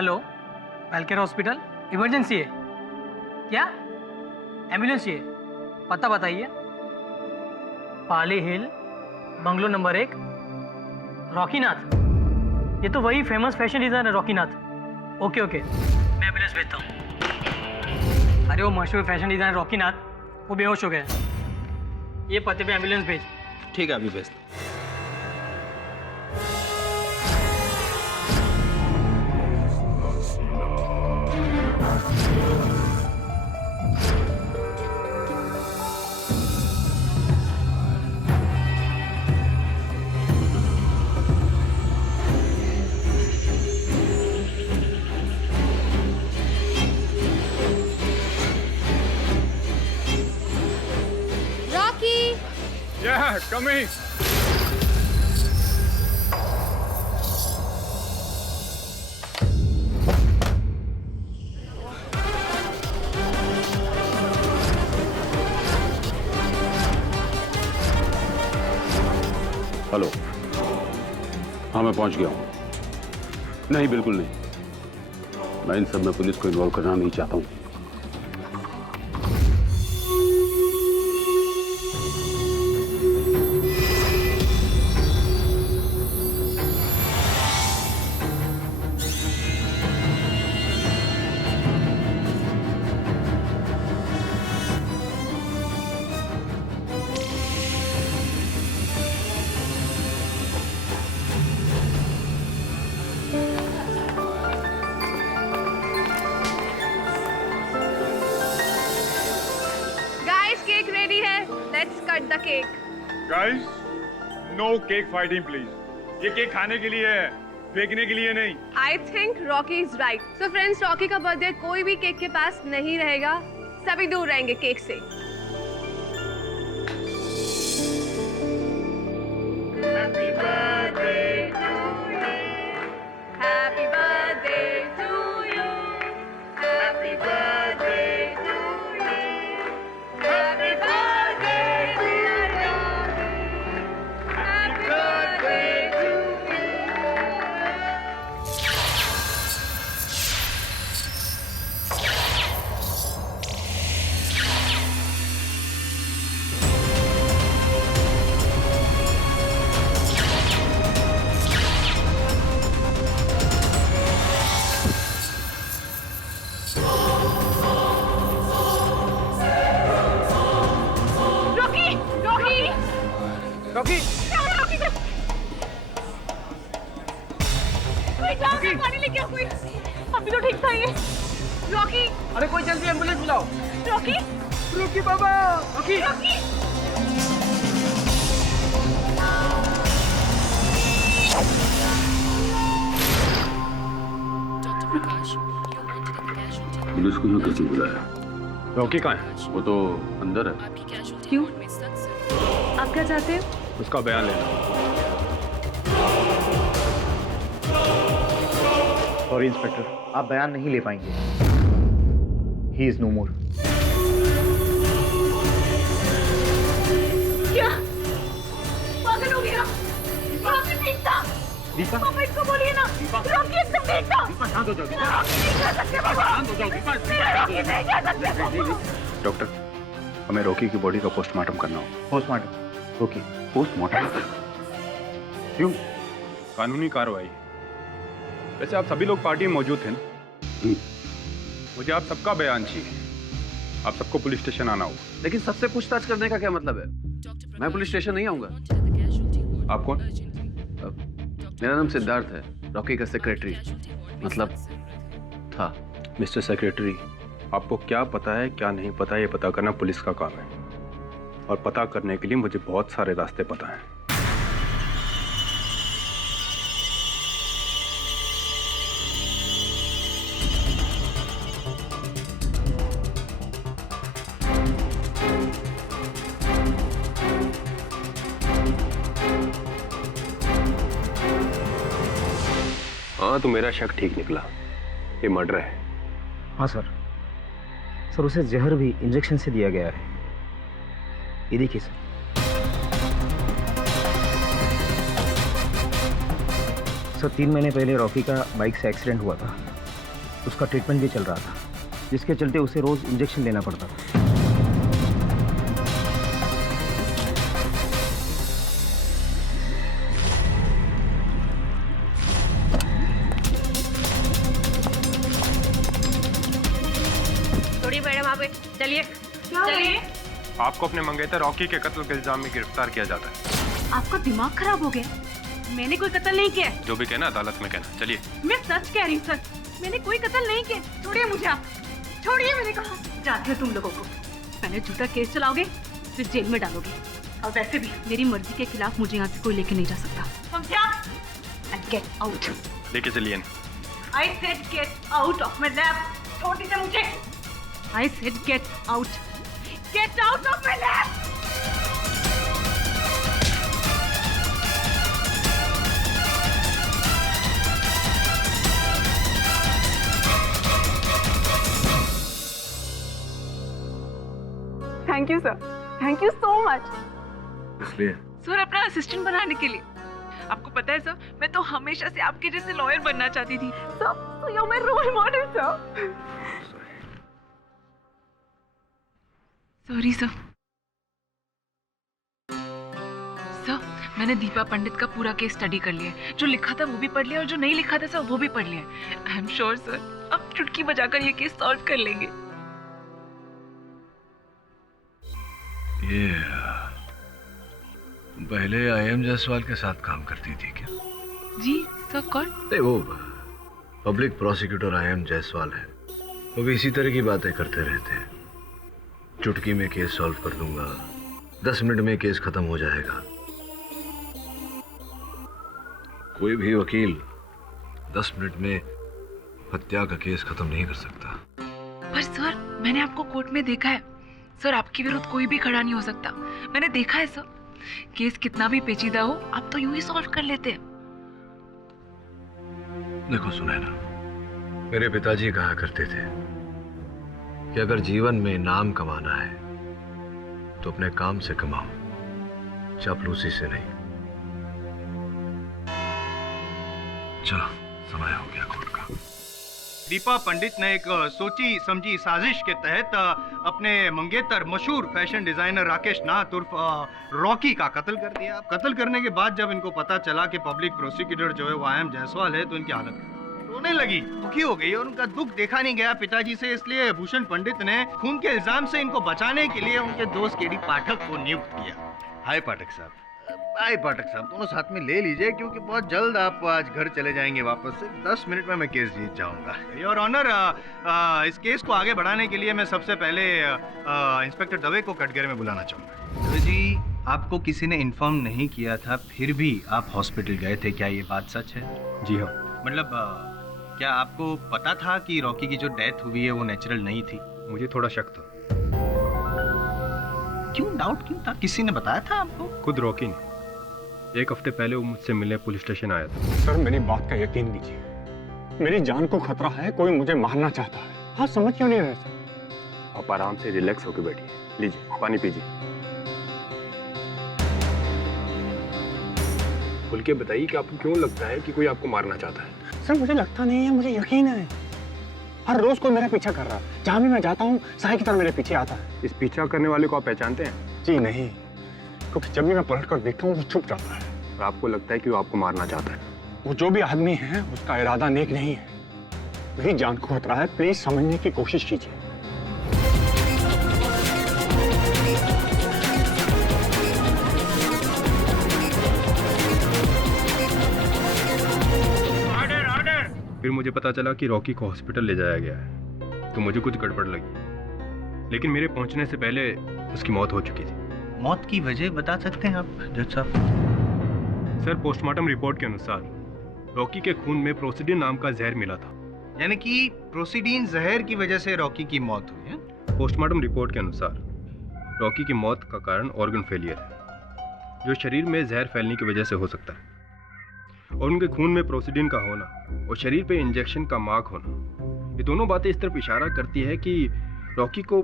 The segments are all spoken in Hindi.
हेलो, वेलकेयर हॉस्पिटल, इमरजेंसी है क्या? एम्बुलेंस चाहिए, पता बताइए। पाली हिल, बंगलो नंबर 1, रॉकीनाथ। ये तो वही फेमस फैशन डिजाइनर है रॉकीनाथ। ओके ओके, मैं एम्बुलेंस भेजता हूँ। अरे वो मशहूर फैशन डिजाइनर रॉकीनाथ, वो बेहोश हो गया है। ये पते पे एम्बुलेंस भेज। ठीक है, अभी भेज। Rocky! Yeah, coming. हेलो, हाँ मैं पहुंच गया हूँ। नहीं, बिल्कुल नहीं, मैं इन सब में पुलिस को इन्वॉल्व करना नहीं चाहता हूँ। Guys, cake ready है. Let's cut the cake. Guys, no cake fighting, please. ये केक खाने के लिए है, फेंकने के लिए नहीं। I think Rocky is right. So friends, Rocky का बर्थडे कोई भी केक के पास नहीं रहेगा. सभी दूर रहेंगे केक से. Happy birthday to you. Happy birthday to you. Happy birthday to you. Happy birthday dear Rocky. Happy birthday to you. Rocky! Rocky! Rocky, क्या है रॉकी से? कोई जाओ ना, पानी लेके आओ कोई. अभी तो ठीक था ये. रॉकी! अरे कोई जल्दी एम्बुलेंस बुलाओ। रॉकी! रॉकी बाबा, रॉकी। रॉकी! पुलिस को यहाँ कैसे बुलाया? रॉकी कहाँ है? वो तो अंदर है। क्यों? आप क्या चाहते हो? उसका बयान लेना। सॉरी इंस्पेक्टर, आप बयान नहीं ले पाएंगे। ही इज नो मोर। क्या? पागल हो गया? रॉकी ठीक था। दीपा, पापा इसको बोलिए ना। रॉकी एकदम ठीक था। दीपा शांत हो जाओ। रॉकी नहीं कर सकते पापा। शांत हो जाओ दीपा। मेरा रॉकी नहीं कर सकते पापा। डॉक्टर, हमें रॉकी की बॉडी का पोस्टमार्टम करना हो। पोस्टमार्टम। ओके। पोस्टमार्टम? क्यों? कानूनी कार्रवाई। वैसे आप सभी लोग पार्टी में मौजूद थे ना? मुझे आप सबका बयान चाहिए। आप सबको पुलिस स्टेशन आना होगा। लेकिन सबसे पूछताछ करने का क्या मतलब है? मैं पुलिस स्टेशन नहीं आऊंगा। आप कौन? मेरा नाम सिद्धार्थ है, रॉकी का सेक्रेटरी, मतलब था। मिस्टर सेक्रेटरी, आपको क्या पता है क्या नहीं पता ये पता करना पुलिस का काम है, और पता करने के लिए मुझे बहुत सारे रास्ते पता हैं। हाँ, तो मेरा शक ठीक निकला, ये मर्डर है। हाँ सर। सर उसे जहर भी इंजेक्शन से दिया गया है। ये देखिए सर। सर 3 महीने पहले रॉकी का बाइक से एक्सीडेंट हुआ था। उसका ट्रीटमेंट भी चल रहा था, जिसके चलते उसे रोज इंजेक्शन लेना पड़ता था। थोड़ी मैडम आप चलिए चलिए। आपको अपने मंगेतर रॉकी के कत्ल के इल्जाम में गिरफ्तार किया जाता है। आपका दिमाग खराब हो गया? मैंने कोई कत्ल नहीं किया। जो भी कहना अदालत में कहना। चलिए। मैं सच कह रही हूँ सर, मैंने कोई कत्ल नहीं किया। छोड़िए मुझे, आप छोड़िए, मैंने कहा। जाती हो तुम लोगों को, पहले झूठा केस चलाओगे फिर जेल में डालोगे, और वैसे भी मेरी मर्जी के खिलाफ मुझे यहाँ से कोई लेके नहीं जा सकता, समझा? And get out. लेके चलिए। I said get out of my lab. छोड़ दीजिए मुझे। I said get out. Get out of my lab. Thank you sir, thank you so much. इसलिए सर अपना असिस्टेंट बनाने के लिए। आपको पता है सर, मैं तो हमेशा से आपके जैसे लॉयर बनना चाहती थी। Sir you are my role model sir. Sorry sir. Sir मैंने दीपा पंडित का पूरा केस स्टडी कर लिया है। जो लिखा था वो भी पढ़ लिया और जो नहीं लिखा था सर वो भी पढ़ लिया। आई एम श्योर सर, अब चुटकी बजाकर ये केस सॉल्व कर लेंगे। ये तुम पहले आईएम जायसवाल के साथ काम करती थी क्या? जी सर। कौन? नहीं, वो पब्लिक प्रोसिक्यूटर आईएम जायसवाल है। वो भी इसी तरह की बातें करते रहते हैं। चुटकी में केस सॉल्व कर दूंगा, 10 मिनट में केस खत्म हो जाएगा। कोई भी वकील 10 मिनट में हत्या का केस खत्म नहीं कर सकता। पर सर मैंने आपको कोर्ट में देखा है सर, आपके विरुद्ध कोई भी खड़ा नहीं हो सकता। मैंने देखा है सर, केस कितना भी पेचीदा हो आप तो यूं ही सॉल्व कर लेते हैं। देखो सुनैना, मेरे पिताजी कहा करते थे कि अगर जीवन में नाम कमाना है तो अपने काम से कमाओ, चापलूसी से नहीं। चलो समय हो गया कोर्ट का। दीपा पंडित ने एक सोची समझी साजिश के तहत अपने मंगेतर मशहूर फैशन डिजाइनर राकेश नाथ उर्फ रॉकी का कत्ल कर दिया। कत्ल करने के बाद जब इनको पता चला कि पब्लिक प्रोसिक्यूटर जो है वो आईएम जायसवाल है, तो इनकी हालत रोने लगी, दुखी हो गई और उनका दुख देखा नहीं गया पिताजी से। इसलिए भूषण पंडित ने खून के इल्जाम से इनको बचाने के लिए उनके दोस्त केडी पाठक को नियुक्त किया। हाय पाठक साहब, हाय पाठक साहब, दोनों साथ में ले लीजिए क्योंकि बहुत जल्द आप आज घर चले जाएंगे वापस से। 10 मिनट में मैं केस जीत जाऊंगा। योर ऑनर, इस केस को आगे बढ़ाने के लिए मैं सबसे पहले इंस्पेक्टर दवे को कटघरे में बुलाना चाहूंगा। दवे जी, आपको किसी ने इन्फॉर्म नहीं किया था, फिर भी आप हॉस्पिटल गए थे, क्या ये बात सच है? जी हाँ। मतलब क्या आपको पता था कि रॉकी की जो डेथ हुई है वो नेचुरल नहीं थी? मुझे थोड़ा शक था। क्यों डाउट क्यों था? किसी ने बताया था आपको? खुद रॉकी ने। 1 हफ्ते पहले वो मुझसे मिलने पुलिस स्टेशन आया था। सर मेरी बात का यकीन कीजिए, मेरी जान को खतरा है, कोई मुझे मारना चाहता है। हाँ, समझ क्यों नहीं रहे सर? आप आराम से रिलैक्स होकर बैठिए, लीजिए पानी पीजिए। खुल के बताइए कि आपको क्यों लगता है कि कोई आपको मारना चाहता है? सर मुझे लगता नहीं है, मुझे यकीन है। हर रोज कोई मेरा पीछा कर रहा है, जहाँ भी मैं जाता हूँ साई की तरह मेरे पीछे आता है। इस पीछा करने वाले को आप पहचानते हैं? जी नहीं, क्योंकि जब भी मैं पलट कर देखता हूँ वो छुप जाता है। और आपको लगता है कि वो आपको मारना चाहता है? वो जो भी आदमी है उसका इरादा नेक नहीं है। मेरी जान को खतरा है, प्लीज समझने की कोशिश कीजिए। फिर मुझे पता चला कि रॉकी को हॉस्पिटल ले जाया गया है, तो मुझे कुछ गड़बड़ लगी। लेकिन मेरे पहुंचने से पहले उसकी मौत हो चुकी थी। मौत की वजह बता सकते हैं आप जज साहब? सर, पोस्टमार्टम रिपोर्ट के अनुसार रॉकी के खून में प्रोसिडिन नाम का जहर मिला था। यानी कि प्रोसिडीन जहर की वजह से रॉकी की मौत हुई है? पोस्टमार्टम रिपोर्ट के अनुसार रॉकी की मौत का कारण ऑर्गन फेलियर है, जो शरीर में जहर फैलने की वजह से हो सकता है। और उनके खून में प्रोसिडीन का होना और शरीर पे इंजेक्शन का मार्क होना, ये दोनों बातें इस तरफ इशारा करती है कि रॉकी को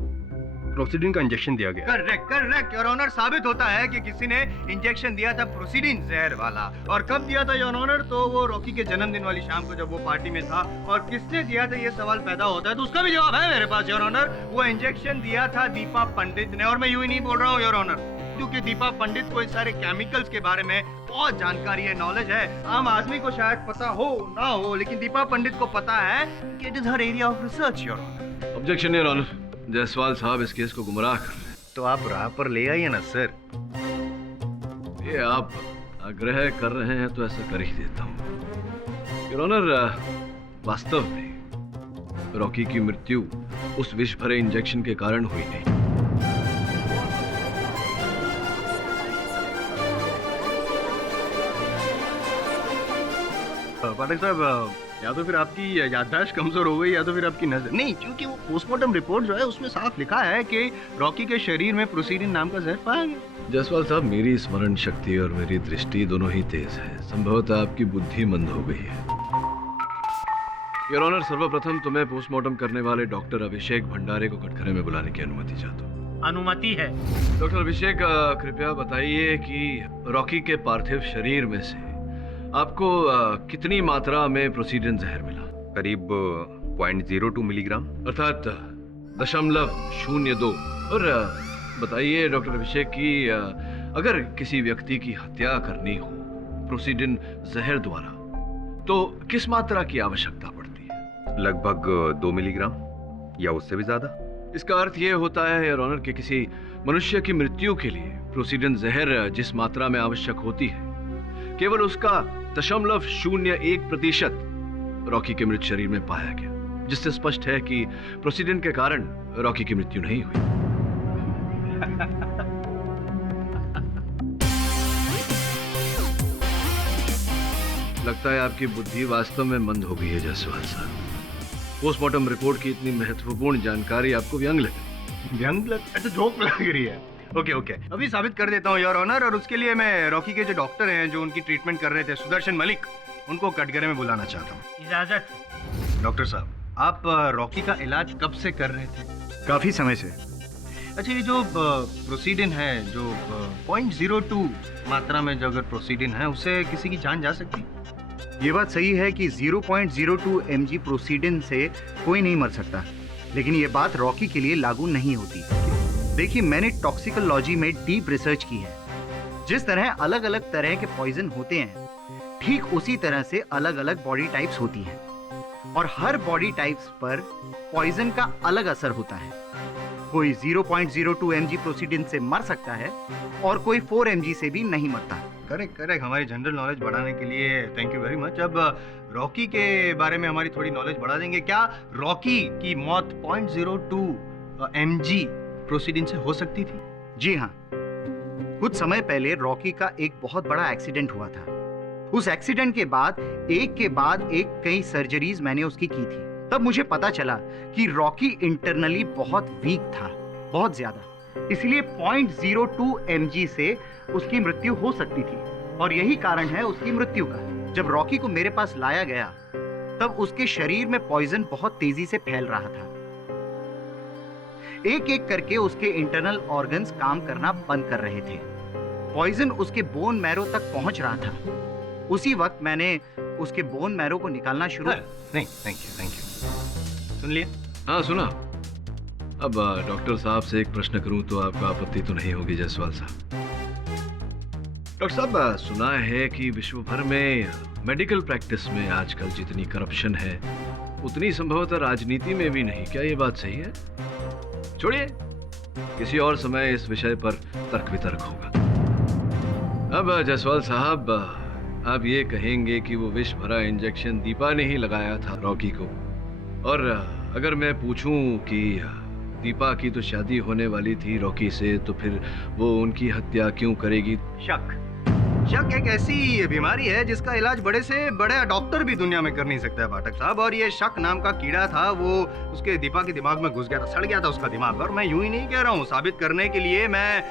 प्रोसिडिन का इंजेक्शन दिया गया। करेक्ट करेक्ट योर ऑनर, साबित होता है कि किसी ने इंजेक्शन दिया था प्रोसिडिन जहर वाला। और कब दिया था योर ऑनर? तो वो रॉकी के जन्मदिन वाली शाम को जब वो पार्टी में था। और किसने दिया था ये सवाल पैदा होता है, तो उसका भी जवाब है मेरे पास योर ऑनर। वो इंजेक्शन दिया था दीपा पंडित ने। और मैं यूं ही नहीं बोल रहा हूँ योर ऑनर, क्योंकि दीपा पंडित को इस सारे केमिकल्स के बारे में बहुत जानकारी है, नॉलेज है। आम आदमी को शायद पता हो ना हो, लेकिन दीपा पंडित को पता है कि it is her area of research your honour. Objection your honour, Jaiswal साहब इस केस को गुमराह कर रहे हैं। तो आप राह पर ले आइए ना सर। ये आप आग्रह कर रहे हैं तो ऐसा कर ही देता हूँ योर ऑनर। वास्तव में रॉकी की मृत्यु उस विष भरे इंजेक्शन के कारण हुई नहीं। पाठक साहब, या तो फिर आपकी याददाश्त कमजोर हो गई या तो फिर आपकी नजर नहीं, क्योंकि वो पोस्टमार्टम रिपोर्ट जो है उसमें साफ लिखा है कि रॉकी के शरीर में प्रोसीडिन नाम का जहर पाया गया। जायसवाल साहब, मेरी स्मरण शक्ति और मेरी दृष्टि दोनों ही तेज है। संभवतः आपकी बुद्धि मंद हो गई है। योर ऑनर, सर्वप्रथम तो मैं पोस्टमार्टम करने वाले डॉक्टर अभिषेक भंडारे को कटघरे में बुलाने की अनुमति चाहता हूँ। अनुमति है। डॉक्टर अभिषेक, कृपया बताइए कि रॉकी के पार्थिव शरीर में से आपको कितनी मात्रा में प्रोसीडिन जहर मिला? करीब 0.02 मिलीग्राम, अर्थात 0.02। और बताइए डॉक्टर अभिषेक कि अगर किसी व्यक्ति की हत्या करनी हो प्रोसीडिन जहर द्वारा, तो किस मात्रा की आवश्यकता पड़ती है? लगभग 2 मिलीग्राम या उससे भी ज्यादा। इसका अर्थ यह होता है योर ऑनर कि किसी मनुष्य की मृत्यु के लिए प्रोसीडिन जहर जिस मात्रा में आवश्यक होती है, केवल उसका 0.01% रॉकी के मृत शरीर में पाया गया, जिससे स्पष्ट है कि प्रोसीडिन के कारण रॉकी की मृत्यु नहीं हुई। लगता है आपकी बुद्धि वास्तव में मंद हो गई है जायसवाल साहब। पोस्टमार्टम रिपोर्ट की इतनी महत्वपूर्ण जानकारी आपको व्यंग लगी। व्यंग लग, जोक लग रही है। ओके ओके, अभी साबित कर देता हूँ योर ऑनर। और उसके लिए मैं रॉकी के जो डॉक्टर हैं जो उनकी ट्रीटमेंट कर रहे थे, सुदर्शन मलिक, उनको कटघरे में बुलाना चाहता हूँ। इजाजत। डॉक्टर साहब, आप रॉकी का इलाज कब से कर रहे थे? काफी समय से। अच्छा, ये जो प्रोसीडिन है, जो 0.02 मात्रा में जो अगर प्रोसीडिन है, उससे किसी की जान जा सकती? ये बात सही है कि 0.02 mg प्रोसीडिन से कोई नहीं मर सकता, लेकिन ये बात रॉकी के लिए लागू नहीं होती। देखिए, मैंने टॉक्सिकोलॉजी में डीप रिसर्च की है। जिस तरह अलग अलग तरह के पॉइजन होते हैं, ठीक उसी तरह से अलग अलग बॉडी टाइप्स होती हैं, और हर बॉडी टाइप्स पर पॉइजन का अलग असर होता है। कोई 0.02 mg प्रोसीडिन से मर सकता है और कोई 4 mg से भी नहीं मरता। करेक्ट करेक्ट, हमारी जनरल नॉलेज बढ़ाने के लिए थैंक यू वेरी मच। अब रॉकी के बारे में हमारी थोड़ी नॉलेज बढ़ा देंगे। क्या रॉकी की मौत 0.02 mg प्रोसीडिन से हो सकती थी? जी हाँ, कुछ समय पहले रॉकी का एक बहुत बड़ा एक्सीडेंट हुआ था। उस एक्सीडेंट के बाद एक कई सर्जरीज मैंने उसकी की थी। तब मुझे पता चला कि रॉकी इंटरनली बहुत वीक था, बहुत ज्यादा। इसलिए 0.02 mg से उसकी मृत्यु हो सकती थी, और यही कारण है उसकी मृत्यु का। जब रॉकी को मेरे पास लाया गया, तब उसके शरीर में पॉइजन बहुत तेजी से फैल रहा था। एक एक करके उसके इंटरनल ऑर्गन्स काम करना बंद कर रहे थे। पॉइजन उसके बोन मैरो तक पहुंच रहा था। उसी वक्त मैंने उसके बोन मैरो को निकालना शुरू। नहीं, थैंक यू। सुन लिया? हाँ, सुना। अब डॉक्टर साहब से एक प्रश्न करूं तो आपको आपत्ति तो नहीं होगी जायसवाल साहब? डॉक्टर साहब, सुना है कि विश्व भर में मेडिकल प्रैक्टिस में आजकल जितनी करप्शन है, उतनी संभवतः राजनीति में भी नहीं। क्या ये बात सही है? छोड़िए, किसी और समय इस विषय पर तर्क वितर्क होगा। अब जायसवाल साहब, आप ये कहेंगे कि वो विष भरा इंजेक्शन दीपा ने ही लगाया था रॉकी को, और अगर मैं पूछूं कि दीपा की तो शादी होने वाली थी रॉकी से, तो फिर वो उनकी हत्या क्यों करेगी? शक एक ऐसी बीमारी है जिसका इलाज बड़े से बड़ा डॉक्टर भी दुनिया में कर नहीं सकता है पाठक साहब। और ये शक नाम का कीड़ा था, वो उसके दीपा के दिमाग में घुस गया था, सड़ गया था उसका दिमाग। और मैं यूं ही नहीं कह रहा हूँ, साबित करने के लिए मैं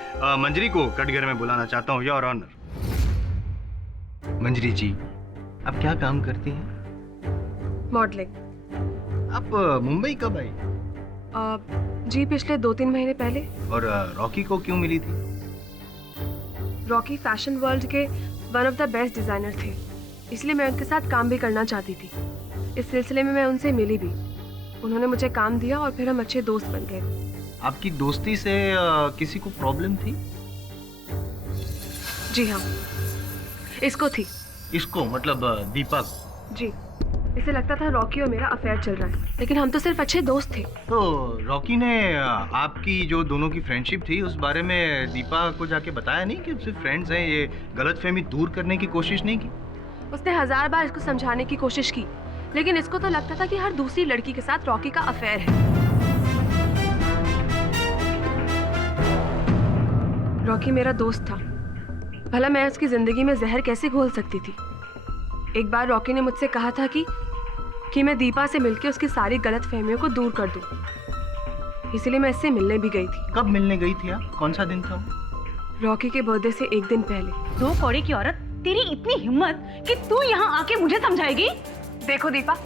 मंजरी को कटघरे में बुलाना चाहता हूँ योर ऑनर। मंजरी जी, आप क्या काम करती हैं? मॉडलिंग। आप मुंबई कब आई? जी पिछले 2-3 महीने पहले। और रॉकी को क्यों मिली थी? रॉकी फैशन वर्ल्ड के one of the best designer थे, इसलिए मैं उनके साथ काम भी करना चाहती थी। इस सिलसिले में मैं उनसे मिली भी। उन्होंने मुझे काम दिया और फिर हम अच्छे दोस्त बन गए। आपकी दोस्ती से किसी को प्रॉब्लम थी? जी हाँ, इसको थी। इसको मतलब दीपक? जी, इसे लगता था रॉकी और मेरा अफेयर चल रहा है, लेकिन हम तो सिर्फ अच्छे दोस्त थे। तो रॉकी ने आपकी जो दोनों की फ्रेंडशिप थी उस बारे में दीपा को जाके बताया नहीं कि सिर्फ फ्रेंड्स हैं, ये गलतफहमी दूर करने की कोशिश नहीं की? उसने 1000 बार इसको समझाने की कोशिश की, लेकिन इसको तो लगता था कि हर दूसरी लड़की के साथ रॉकी का अफेयर है। रॉकी मेरा दोस्त था, भला मैं उसकी जिंदगी में जहर कैसे घोल सकती थी। एक बार रॉकी ने मुझसे कहा था कि मैं दीपा से मिलकर उसकी सारी गलतफहमियों को दूर कर दूं, इसलिए मैं इससे मिलने भी गई थी। कब मिलने गई थी आप? कौन सा दिन था? रॉकी के बर्थडे से 1 दिन पहले। 2 कौड़ी की औरत, तेरी इतनी हिम्मत कि तू यहाँ आके मुझे समझाएगी? देखो दीपा,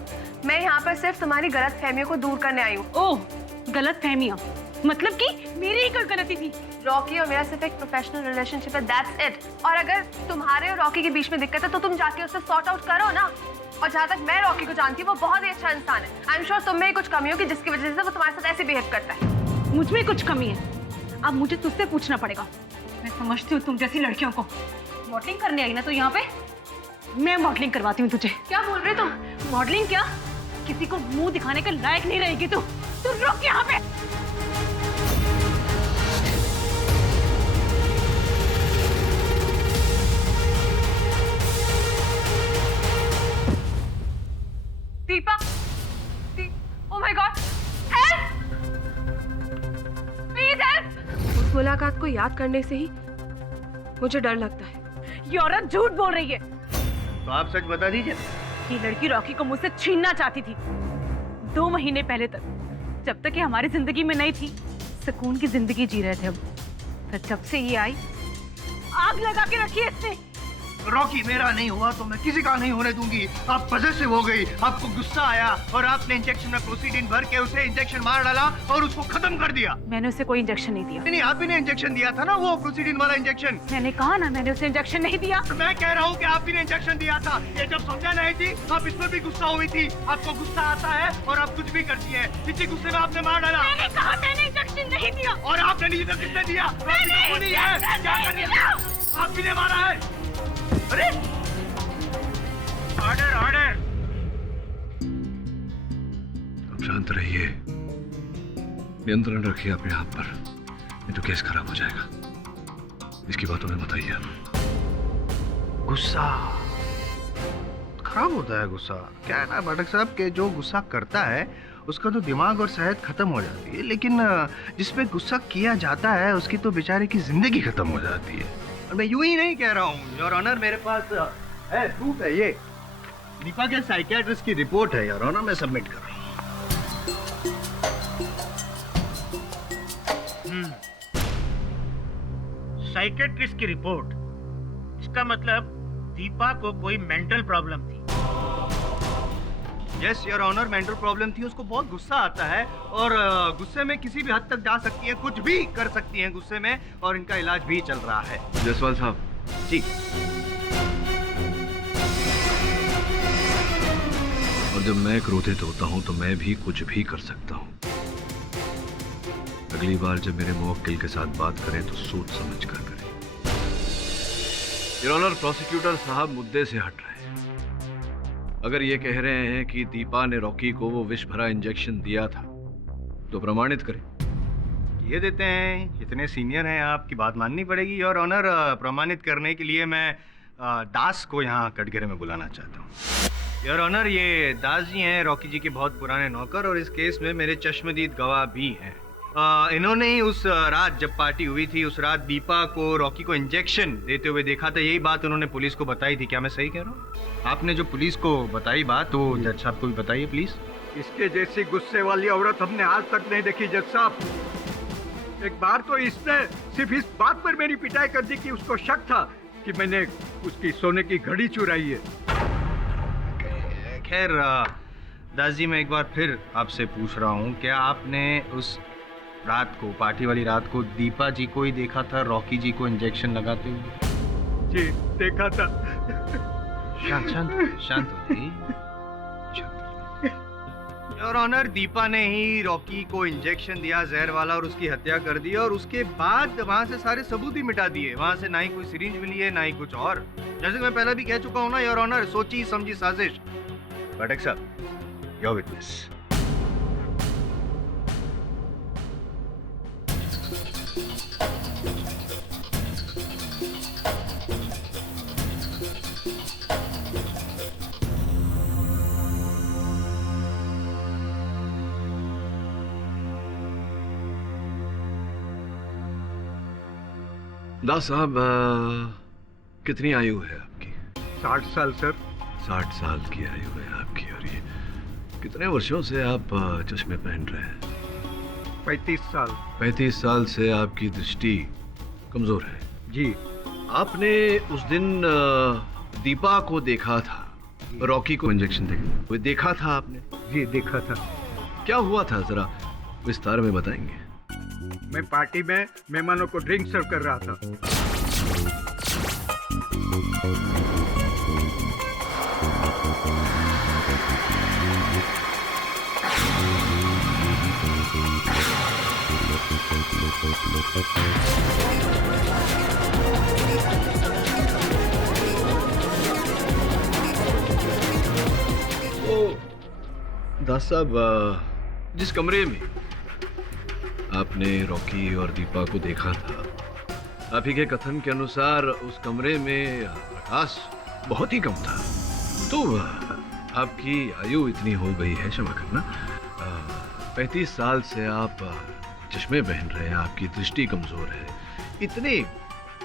मैं यहाँ पर सिर्फ तुम्हारी गलतफहमियों को दूर करने आई हूँ। ओह, गलतफहमियाँ? मतलब कि मेरी ही कोई गलती थी? रॉकी और मेरा सिर्फ एक प्रोफेशनल रिलेशनशिप है, दैट्स इट। और अगर तुम्हारे और रॉकी के बीच में दिक्कत है तो तुम जाके उससे सॉर्ट आउट करो ना। और जहाँ तक मैं रॉकी को जानती हूँ, वो बहुत ही अच्छा इंसान है। आई एम श्योर तुम में ही कुछ कमी होगी जिसकी वजह से वो तुम्हारे साथ ऐसे बिहेव करता है। मुझ में कुछ कमी है? अब मुझे तुझसे पूछना पड़ेगा। मैं समझती हूँ तुम जैसी लड़कियों को। मॉडलिंग करने आई ना तो यहाँ पे? मैं मॉडलिंग करवाती हूँ तुझे। क्या बोल रहे तुम? मॉडलिंग क्या? किसी को मुंह दिखाने के लायक नहीं रहेगी तू। तू रुक यहाँ पे। Deepa, oh my God, help! Please help! उस मुलाकात को याद करने से ही मुझे डर लगता है। ये औरत झूठ बोल रही है। तो आप सच बता दीजिए। ये लड़की रॉकी को मुझसे छीनना चाहती थी 2 महीने पहले तक, जब तक ये हमारी जिंदगी में नहीं थी। सुकून की जिंदगी जी रहे थे हम। पर जब से ये आई, आग लगा के रखी है इसने। रॉकी मेरा नहीं हुआ तो मैं किसी का नहीं होने दूंगी। आप पॉसेसिव हो गई, आपको गुस्सा आया और आपने इंजेक्शन में प्रोसीडिन भर के उसे इंजेक्शन मार डाला और उसको खत्म कर दिया। मैंने उसे कोई इंजेक्शन नहीं दिया। नहीं, आप ही ने इंजेक्शन दिया था ना, वो प्रोसीडिन वाला इंजेक्शन। मैंने कहा ना, मैंने उसे इंजेक्शन नहीं दिया। मैं कह रहा हूँ कि आप ही ने इंजेक्शन दिया था। ये जब समझा नहीं थी, आप इसमें भी गुस्सा हुई थी। आपको गुस्सा आता है और आप कुछ भी करती है। इसी गुस्से में आपने मार डाला। मैंने कहा मैंने इंजेक्शन नहीं दिया। और आपने नहीं तो किसने दिया? आप ही ने मारा है। अरे ऑर्डर ऑर्डर। अब शांत रहिए, नियंत्रण रखिए अपने आप पर, नहीं तो केस खराब हो जाएगा। इसकी बातों में मत आइए। गुस्सा खराब होता है। गुस्सा क्या है ना भटक साहब, के जो गुस्सा करता है उसका तो दिमाग और सेहत खत्म हो जाती है, लेकिन जिसपे गुस्सा किया जाता है उसकी तो बेचारे की जिंदगी खत्म हो जाती है। और मैं यूं ही नहीं कह रहा हूँ योर ऑनर, मेरे पास है प्रूफ है। ये दीपा के साइकियाट्रिस्ट की रिपोर्ट है योर ऑनर, मैं सबमिट कर रहा हूँ। साइकियाट्रिस्ट की रिपोर्ट? इसका मतलब दीपा को कोई मेंटल प्रॉब्लम थी। Yes your honour, mental problem थी। उसको बहुत गुस्सा आता है और गुस्से में किसी भी हद तक जा सकती है, कुछ भी कर सकती है गुस्से में, और इनका इलाज भी चल रहा है। जायसवाल साहब जी। और जब मैं क्रोधित होता हूं तो मैं भी कुछ भी कर सकता हूं। अगली बार जब मेरे मुवक्किल के साथ बात करें तो सोच समझ कर करें। योर ऑनर, प्रोसिक्यूटर साहब मुद्दे से हट रहे हैं। अगर ये कह रहे हैं कि दीपा ने रॉकी को वो विष भरा इंजेक्शन दिया था तो प्रमाणित करें। ये देते हैं, इतने सीनियर हैं, आपकी बात माननी पड़ेगी योर ऑनर। प्रमाणित करने के लिए मैं दास को यहाँ कटघरे में बुलाना चाहता हूँ। योर ऑनर, ये दास जी हैं रॉकी जी के बहुत पुराने नौकर, और इस केस में मेरे चश्मदीद गवाह भी हैं। इन्होंने ही उस रात जब पार्टी हुई थी, उस रात दीपा को रॉकी को इंजेक्शन देते हुए देखा था। यही बात उन्होंने पुलिस को बताई थी। क्या मैं सही कह रहा हूँ? आपने जो पुलिस को बताई बात, तो जज साहब को भी बताइए प्लीज। इसके जैसी गुस्से वाली औरत हमने आज तक नहीं देखी जज साहब। एक बार तो इसने सिर्फ इस बात पर मेरी पिटाई कर दी कि उसको शक था कि मैंने उसकी सोने की घड़ी चुराई है। खैर दास जी, मैं एक बार फिर आपसे पूछ रहा हूँ, क्या आपने उस रात को, पार्टी वाली रात को दीपा जी को ही देखा था रॉकी जी को इंजेक्शन लगाते हुए। जी देखा था। शांत शांत शांत हो जाइए। योर ऑनर, दीपा ने ही रॉकी को इंजेक्शन दिया जहर वाला और उसकी हत्या कर दी, और उसके बाद वहां से सारे सबूत ही मिटा दिए। वहां से ना ही कोई सिरिंज मिली है, ना ही कुछ और। जैसे मैं पहले भी कह चुका हूं ना योर ऑनर, सोची समझी साजिश। पाठक साहब, योर विटनेस। दास साहब, कितनी आयु है आपकी? 60 साल सर। 60 साल की आयु है आपकी, और ये कितने वर्षों से आप चश्मे पहन रहे हैं? 35 साल। 35 साल से आपकी दृष्टि कमजोर है। जी। आपने उस दिन दीपा को देखा था, रॉकी को इंजेक्शन देकर, वो देखा था आपने? जी देखा था। क्या हुआ था, जरा विस्तार में बताएंगे? मैं पार्टी में मेहमानों को ड्रिंक सर्व कर रहा था। तो दास साहब, जिस कमरे में आपने रॉकी और दीपा को देखा था, आप ही के कथन के अनुसार उस कमरे में प्रकाश बहुत ही कम था। तो आपकी आयु इतनी हो गई है, क्षमा करना, 35 साल से आप चश्मे पहन रहे हैं, आपकी दृष्टि कमजोर है। इतने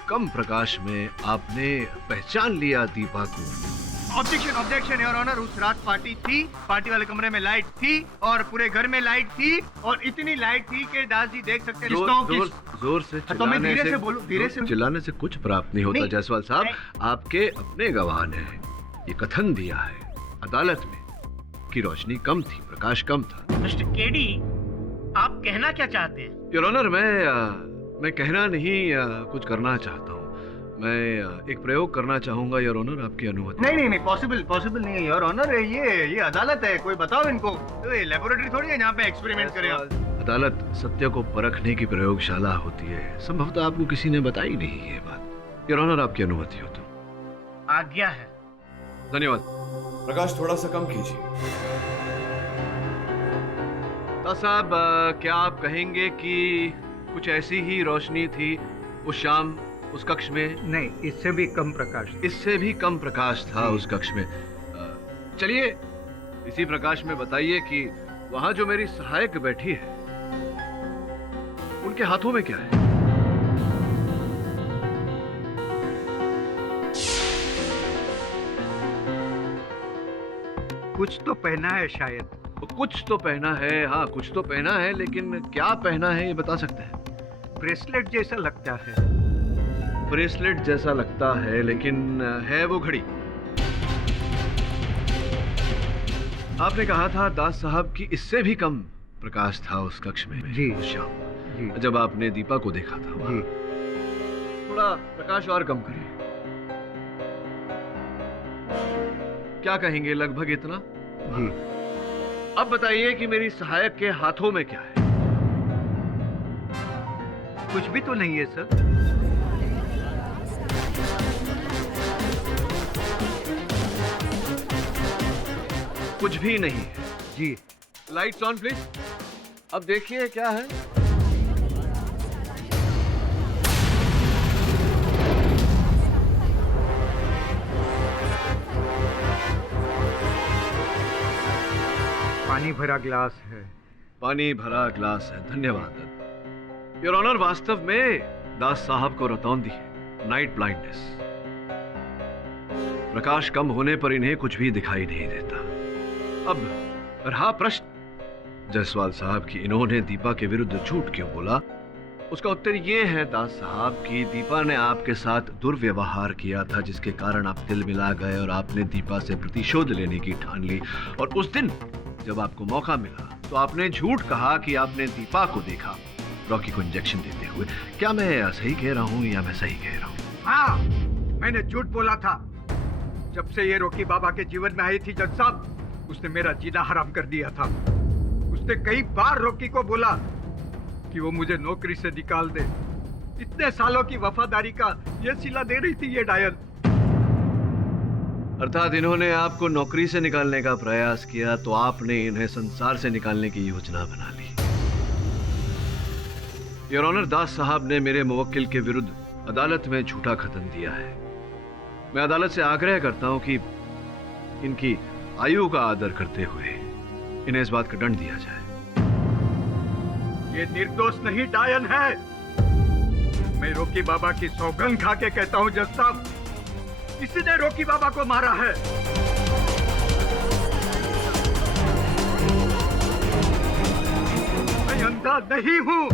कम प्रकाश में आपने पहचान लिया दीपा को? Objection, objection your honour. उस रात पार्टी थी, पार्टी वाले कमरे में लाइट थी और पूरे घर में लाइट थी, और इतनी लाइट थी कि दास जी देख सकते हैं। जोर से तो मैं धीरे से बोलूं, धीरे से। चिल्लाने से कुछ प्राप्त नहीं होता जायसवाल साहब। आपके अपने गवाह ने ये कथन दिया है अदालत में कि रोशनी कम थी, प्रकाश कम था। मिस्टर केडी, आप कहना क्या चाहते हैं? योर ऑनर, मैं कहना नहीं, कुछ करना चाहता हूँ। मैं एक प्रयोग करना चाहूंगा योर ऑनर, आपकी अनुमति? नहीं, पॉसिबल नहीं है योर ऑनर। ये अदालत है, कोई बताओ इनको। लेबोरेटरी थोड़ी है जहाँ पे एक्सपेरिमेंट करें आप। अदालत सत्य को परखने की प्रयोगशाला होती है। संभवतः आपको किसी ने बताई नहीं ये बात। योर ऑनर, आपकी अनुमति हो तो? आज्ञा है। धन्यवाद। प्रकाश थोड़ा सा कम कीजिए। साहब, क्या आप कहेंगे कि कुछ ऐसी ही रोशनी थी उस शाम उस कक्ष में? नहीं, इससे भी कम प्रकाश। इससे भी कम प्रकाश था उस कक्ष में। चलिए इसी प्रकाश में बताइए कि वहां जो मेरी सहायक बैठी है, उनके हाथों में क्या है? कुछ तो पहना है शायद। कुछ तो पहना है, हाँ कुछ तो पहना है, लेकिन क्या पहना है ये बता सकते हैं? ब्रेसलेट जैसा लगता है। ब्रेसलेट जैसा लगता है, लेकिन है वो घड़ी? आपने कहा था दास साहब कि इससे भी कम प्रकाश था उस कक्ष में जी उस शाम जी। जब आपने दीपा को देखा था वहाँ। थोड़ा प्रकाश और कम करिए। क्या कहेंगे, लगभग इतना? जी। अब बताइए कि मेरी सहायक के हाथों में क्या है? कुछ भी तो नहीं है सर। कुछ भी नहीं है जी। Lights on please. अब देखिए क्या है। पानी भरा ग्लास है। पानी भरा ग्लास है, धन्यवाद योर ऑनर। वास्तव में दास साहब को रतौंदी है, नाइट ब्लाइंडनेस। प्रकाश कम होने पर इन्हें कुछ भी दिखाई नहीं देता। अब रहा प्रश्न जायसवाल साहब कि इन्होंने दीपा के विरुद्ध झूठ क्यों बोला, उसका उत्तर यह है दास साहब कि दीपा ने आपके साथ दुर्व्यवहार किया था, जिसके कारण आप दिल मिला गए और आपने दीपा से प्रतिशोध लेने की ठान ली। और उस दिन जब आपको मौका मिला तो आपने झूठ कहा कि आपने दीपा को देखा, रॉकी को इंजेक्शन देते हुए। क्या मैं सही कह रहा हूँ या मैं सही कह रहा हूँ? हाँ, मैंने झूठ बोला था। जब से ये रॉकी बाबा के जीवन में आई थी जज साहब, उसने मेरा जीना हराम कर दिया था। उसने कई बार रॉकी को बोला कि वो मुझे नौकरी से निकाल दे। इतने सालों की वफादारी का ये सिला दे रही थी ये डायन। अर्थात इन्होंने आपको नौकरी से निकालने का प्रयास किया तो आपने इन्हें संसार से निकालने की योजना बना ली। योर ऑनर, दास साहब ने मेरे मुवक्किल के विरुद्ध अदालत में झूठा कथन दिया है। मैं अदालत से आग्रह करता हूं कि इनकी आयु का आदर करते हुए इन्हें इस बात का दंड दिया जाए। ये निर्दोष नहीं डायन है। मैं रॉकी बाबा की सौगंध खा के कहता हूँ जज साहब, किसी ने रॉकी बाबा को मारा है। मैं अंधा नहीं हूँ।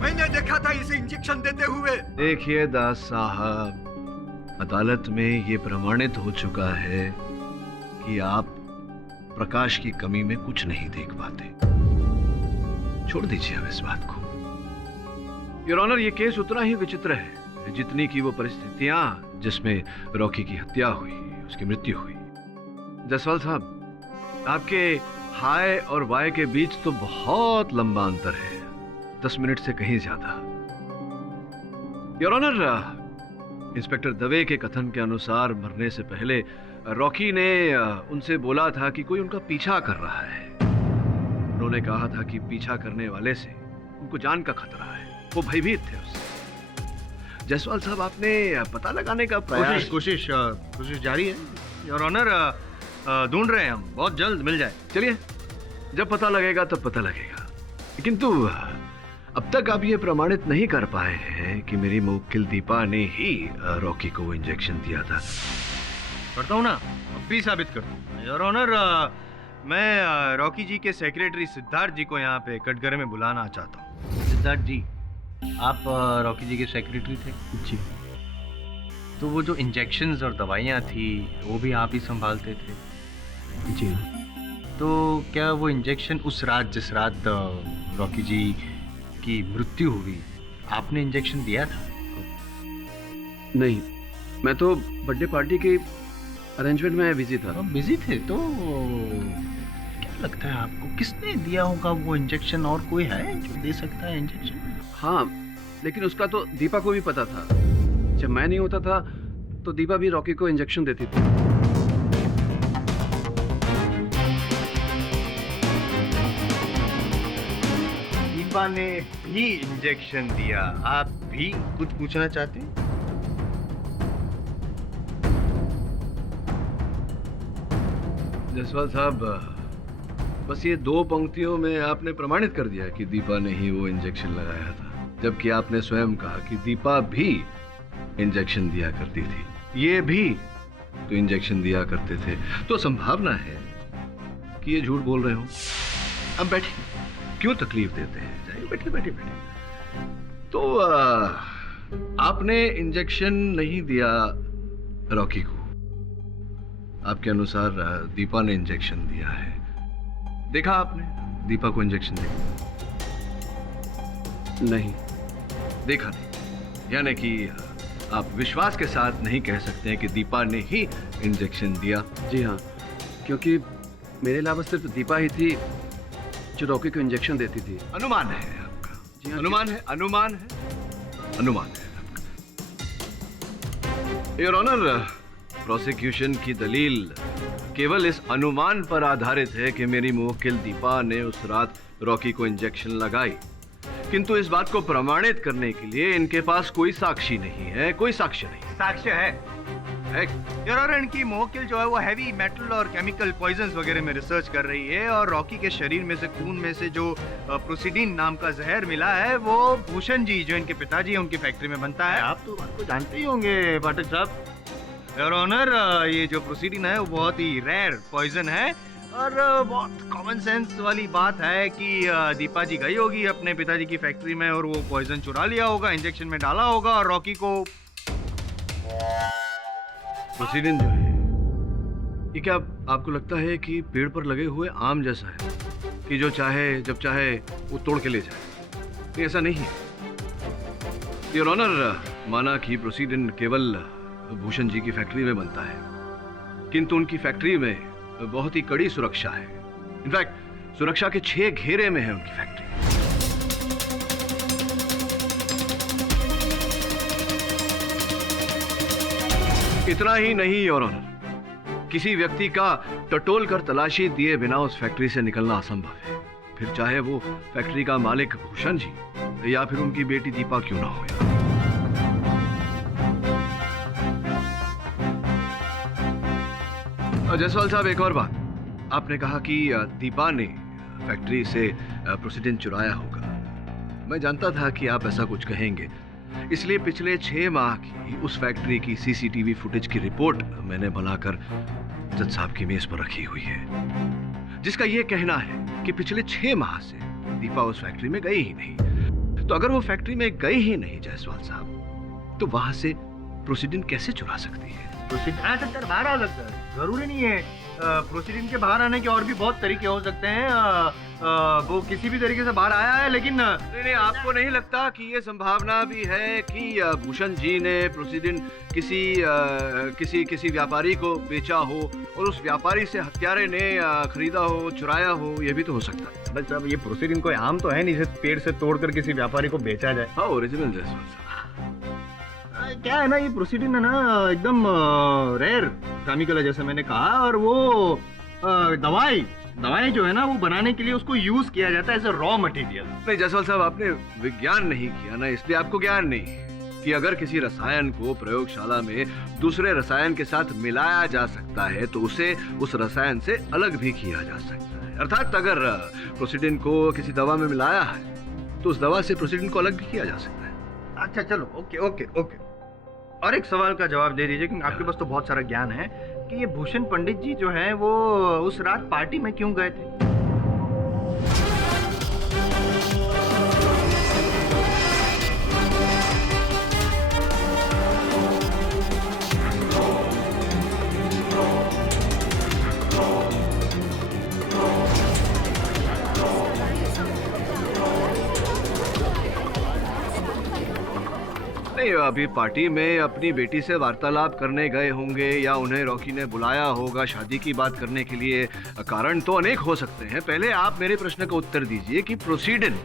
मैंने देखा था इसे इंजेक्शन देते हुए। देखिए दास साहब, अदालत में ये प्रमाणित हो चुका है कि आप प्रकाश की कमी में कुछ नहीं देख पाते। छोड़ दीजिए अब इस बात को। योर ऑनर, ये केस उतना ही विचित्र है जितनी की वो परिस्थितियां जिसमें रॉकी की हत्या हुई, उसकी मृत्यु हुई। जसवाल साहब, आपके हाय और वाय के बीच तो बहुत लंबा अंतर है, 10 मिनट से कहीं ज्यादा। योर ऑनर, इंस्पेक्टर दवे के कथन के अनुसार मरने से पहले रॉकी ने उनसे बोला था कि कोई उनका पीछा कर रहा है। उन्होंने कहा था कि पीछा करने वाले से उनको जान का खतरा है, वो भयभीत थे उससे। जसवाल साहब, आपने पता लगाने का प्रयास कोशिश जारी है योर ऑनर। ढूंढ रहे हैं हम, बहुत जल्द मिल जाए। चलिए, जब पता लगेगा तब पता लगेगा। किंतु अब तक आप ये प्रमाणित नहीं कर पाए हैं कि मेरी मुवक्किल दीपा ने ही रॉकी को वो इंजेक्शन दिया था। करता हूँ ना, अब भी साबित कर दूँ योर ऑनर। मैं रॉकी जी के सेक्रेटरी सिद्धार्थ जी को यहाँ पे कटघरे में बुलाना चाहता हूँ। सिद्धार्थ जी, आप रॉकी जी के सेक्रेटरी थे? जी। तो वो जो इंजेक्शंस और दवाइयाँ थी वो भी आप ही संभालते थे? जी। तो क्या वो इंजेक्शन उस रात, जिस रात रॉकी जी की मृत्यु हुई, आपने इंजेक्शन दिया था? नहीं, मैं तो बर्थडे पार्टी के अरेंजमेंट में बिजी था। बिजी थे? तो क्या लगता है आपको किसने दिया होगा वो इंजेक्शन? और कोई है जो दे सकता है इंजेक्शन? हाँ, लेकिन उसका तो दीपा को भी पता था। जब मैं नहीं होता था तो दीपा भी रॉकी को इंजेक्शन देती थी। दीपा ने भी इंजेक्शन दिया। आप भी कुछ पूछना चाहते हैं? जसवाल साहब, बस ये 2 पंक्तियों में आपने प्रमाणित कर दिया कि दीपा ने ही वो इंजेक्शन लगाया था, जबकि आपने स्वयं कहा कि दीपा भी इंजेक्शन दिया करती थी, ये भी तो इंजेक्शन दिया करते थे। तो संभावना है कि ये झूठ बोल रहे हो। अब बैठिए, क्यों तकलीफ देते हैं? जाइए, बैठिए बैठिए बैठिए। तो आपने इंजेक्शन नहीं दिया रॉकी को, आपके अनुसार दीपा ने इंजेक्शन दिया है। देखा आपने दीपा को इंजेक्शन दिया? नहीं। देखा नहीं, यानी कि आप विश्वास के साथ नहीं कह सकते हैं कि दीपा ने ही इंजेक्शन दिया? जी हाँ, क्योंकि मेरे अलावा सिर्फ दीपा ही थी जो रॉकी को इंजेक्शन देती थी। अनुमान है आपका? जी हाँ, अनुमान है, अनुमान है, अनुमान है आपका। योर ऑनर, प्रोसिक्यूशन की दलील केवल इस अनुमान पर आधारित है कि मेरी मुवक्किल दीपा ने उस रात रॉकी को इंजेक्शन लगाई, किंतु इस बात को प्रमाणित करने के लिए इनके पास कोई साक्षी नहीं है, कोई साक्ष्य नहीं। साक्ष्य है योर ऑनर। इनकी मुवक्किल जो है वो हैवी मेटल और केमिकल पॉइजन्स वगैरह में रिसर्च कर रही है, और रॉकी के शरीर में से, खून में से जो प्रोसीडिन नाम का जहर मिला है वो भूषण जी, जो इनके पिताजी हैं, उनकी फैक्ट्री में बनता है। आप तो बात को जानते ही होंगे पाठक साहब। योर ऑनर, ये जो प्रोसीडिन है वो बहुत ही रेयर पॉइजन है, और बहुत कॉमन सेंस वाली बात है कि दीपा जी गई होगी अपने पिताजी की फैक्ट्री में और वो पॉइजन चुरा लिया होगा, इंजेक्शन में डाला होगा, और रॉकी को। प्रोसीडिन जो है ये क्या आपको लगता है कि पेड़ पर लगे हुए आम जैसा है कि जो चाहे जब चाहे वो तोड़ के ले जाए? नहीं, ऐसा नहीं है योर ऑनर। माना कि प्रोसीडेंट केवल भूषण जी की फैक्ट्री में बनता है, किंतु उनकी फैक्ट्री में बहुत ही कड़ी सुरक्षा है। इनफैक्ट सुरक्षा के 6 घेरे में है उनकी फैक्ट्री। इतना ही नहीं योर ऑनर, किसी व्यक्ति का टटोल कर तलाशी दिए बिना उस फैक्ट्री से निकलना असंभव है, फिर चाहे वो फैक्ट्री का मालिक भूषण जी या फिर उनकी बेटी दीपा क्यों ना हो। जायसवाल साहब, एक और बात, आपने कहा कि दीपा ने फैक्ट्री से प्रोसीडेंट चुराया होगा। मैं जानता था कि आप ऐसा कुछ कहेंगे, इसलिए पिछले 6 माह की उस फैक्ट्री की सीसीटीवी फुटेज की रिपोर्ट मैंने बनाकर जज साहब की मेज पर रखी हुई है, जिसका यह कहना है कि पिछले 6 माह से दीपा उस फैक्ट्री में गई ही नहीं। तो अगर वो फैक्ट्री में गई ही नहीं जायसवाल साहब, तो वहां से प्रोसीडेंट कैसे चुरा सकती है? प्रोसीडेंट आ सकता है, बाहर आ सकता है, जरूरी नहीं है। प्रोसीडेंट के बाहर आने के और भी बहुत तरीके हो सकते हैं। वो किसी भी तरीके से बाहर आया है, लेकिन नहीं, आपको नहीं लगता कि ये संभावना भी है कि भूषण जी ने प्रोसीडेंट किसी व्यापारी को बेचा हो और उस व्यापारी से हत्यारे ने खरीदा हो, चुराया हो? ये भी तो हो सकता है। बस अब ये प्रोसीडेंट कोई आम तो है नहीं, इसे पेड़ से तोड़कर किसी व्यापारी को बेचा जाए। हाँ, ओरिजिनल जायसवाल साहब। क्या है ना, ये प्रोसीडिंग है ना एकदम रेयर केमिकल है, जैसे मैंने कहा। और वो दवाई जो है ना, वो बनाने के लिए उसको यूज किया जाता है एज अ रॉ मटेरियल। नहीं जायसवाल साहब, आपने विज्ञान नहीं किया ना, इसलिए आपको ज्ञान नहीं कि अगर किसी रसायन को प्रयोगशाला में दूसरे रसायन के साथ मिलाया जा सकता है तो उसे उस रसायन से अलग भी किया जा सकता है। अर्थात अगर प्रोसीडेंट को किसी दवा में मिलाया है तो उस दवा से प्रोसीडेंट को अलग भी किया जा सकता है। अच्छा चलो, ओके। और एक सवाल का जवाब दे दीजिए, क्योंकि आपके पास तो बहुत सारा ज्ञान है, कि ये भूषण पंडित जी जो हैं वो उस रात पार्टी में क्यों गए थे? अभी पार्टी में अपनी बेटी से वार्तालाप करने गए होंगे या उन्हें रॉकी ने बुलाया होगा शादी की बात करने के लिए। कारण तो अनेक हो सकते हैं। पहले आप मेरे प्रश्न का उत्तर दीजिए कि प्रोसीडेंट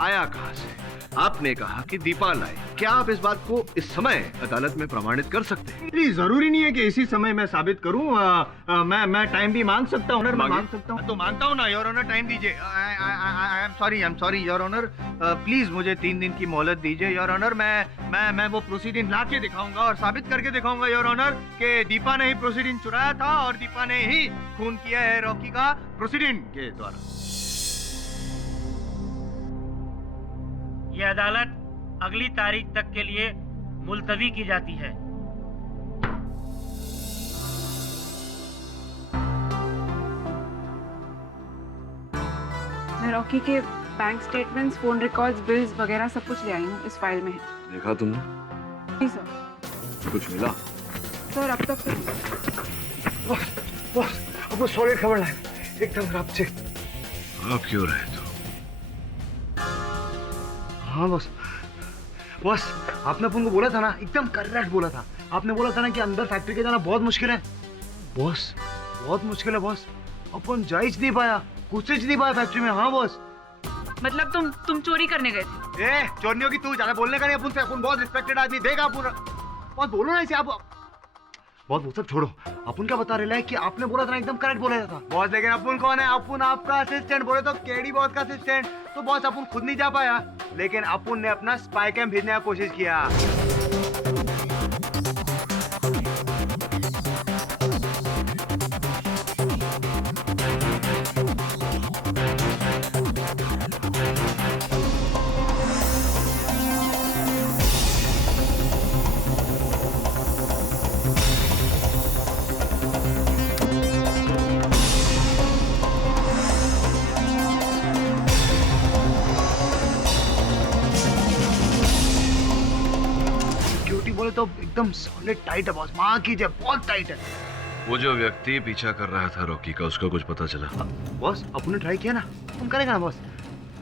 आया कहां से? आपने कहा कि दीपा लाई। क्या आप इस बात को इस समय अदालत में प्रमाणित कर सकते हैं? नहीं, जरूरी नहीं है कि इसी समय मैं साबित करूं। मैं टाइम भी मांग सकता हूं, मांग सकता हूं। तो मांगता हूं ना योर ऑनर, टाइम दीजिए। I am sorry your honour, please मुझे 3 दिन की मोहलत दीजिए योर ऑनर। मैं वो प्रोसीडिंग ला के दिखाऊंगा और साबित करके दिखाऊंगा योर ऑनर कि दीपा ने ही प्रोसीडिंग चुराया था और दीपा ने ही खून किया है रॉकी का प्रोसीडिंग के द्वारा। ये अदालत अगली तारीख तक के लिए मुलतवी की जाती है। मैं रॉकी के bank statements, phone records, bills वगैरह सब कुछ ले आई हूँ, इस फाइल में है। देखा तुमने? जी सर। कुछ मिला? सर अब तक आपको सॉलिड खबर है, एकदम रात से। आप क्यों रहे तो? हाँ बॉस, आपने अपन को बोला था ना, एकदम करेक्ट बोला था। आपने बोला था ना कि अंदर फैक्ट्री के जाना बहुत मुश्किल है। बॉस, बहुत मुश्किल है बॉस, अपन जा ही नहीं पाया, कुछ नहीं पाया फैक्ट्री में। हाँ बॉस। मतलब तुम चोरी करने गए थे? चोरियों की तू ज्यादा बोलने का नहीं अपन से, अपन बहुत रिस्पेक्टेड आदमी। देख आप बहुत बोलो ना इसे, आप बहुत वो सब छोड़ो। अपन क्या बता रहे हैं कि आपने बोला था ना, एकदम करेक्ट बोला था बॉस। लेकिन अपन कौन है? अपन आपका असिस्टेंट। बोले तो केडी बॉस का असिस्टेंट। तो बॉस अपन खुद नहीं जा पाया, लेकिन अपन ने अपना स्पाई कैम भेजने का कोशिश किया। बोले तो एकदम सॉलिड टाइट है बॉस, मां कीजिए, बहुत टाइट है। वो जो व्यक्ति पीछा कर रहा था रॉकी का, उसका कुछ पता चला? बॉस अपन ने ट्राई किया ना, तुम करेगा ना बॉस।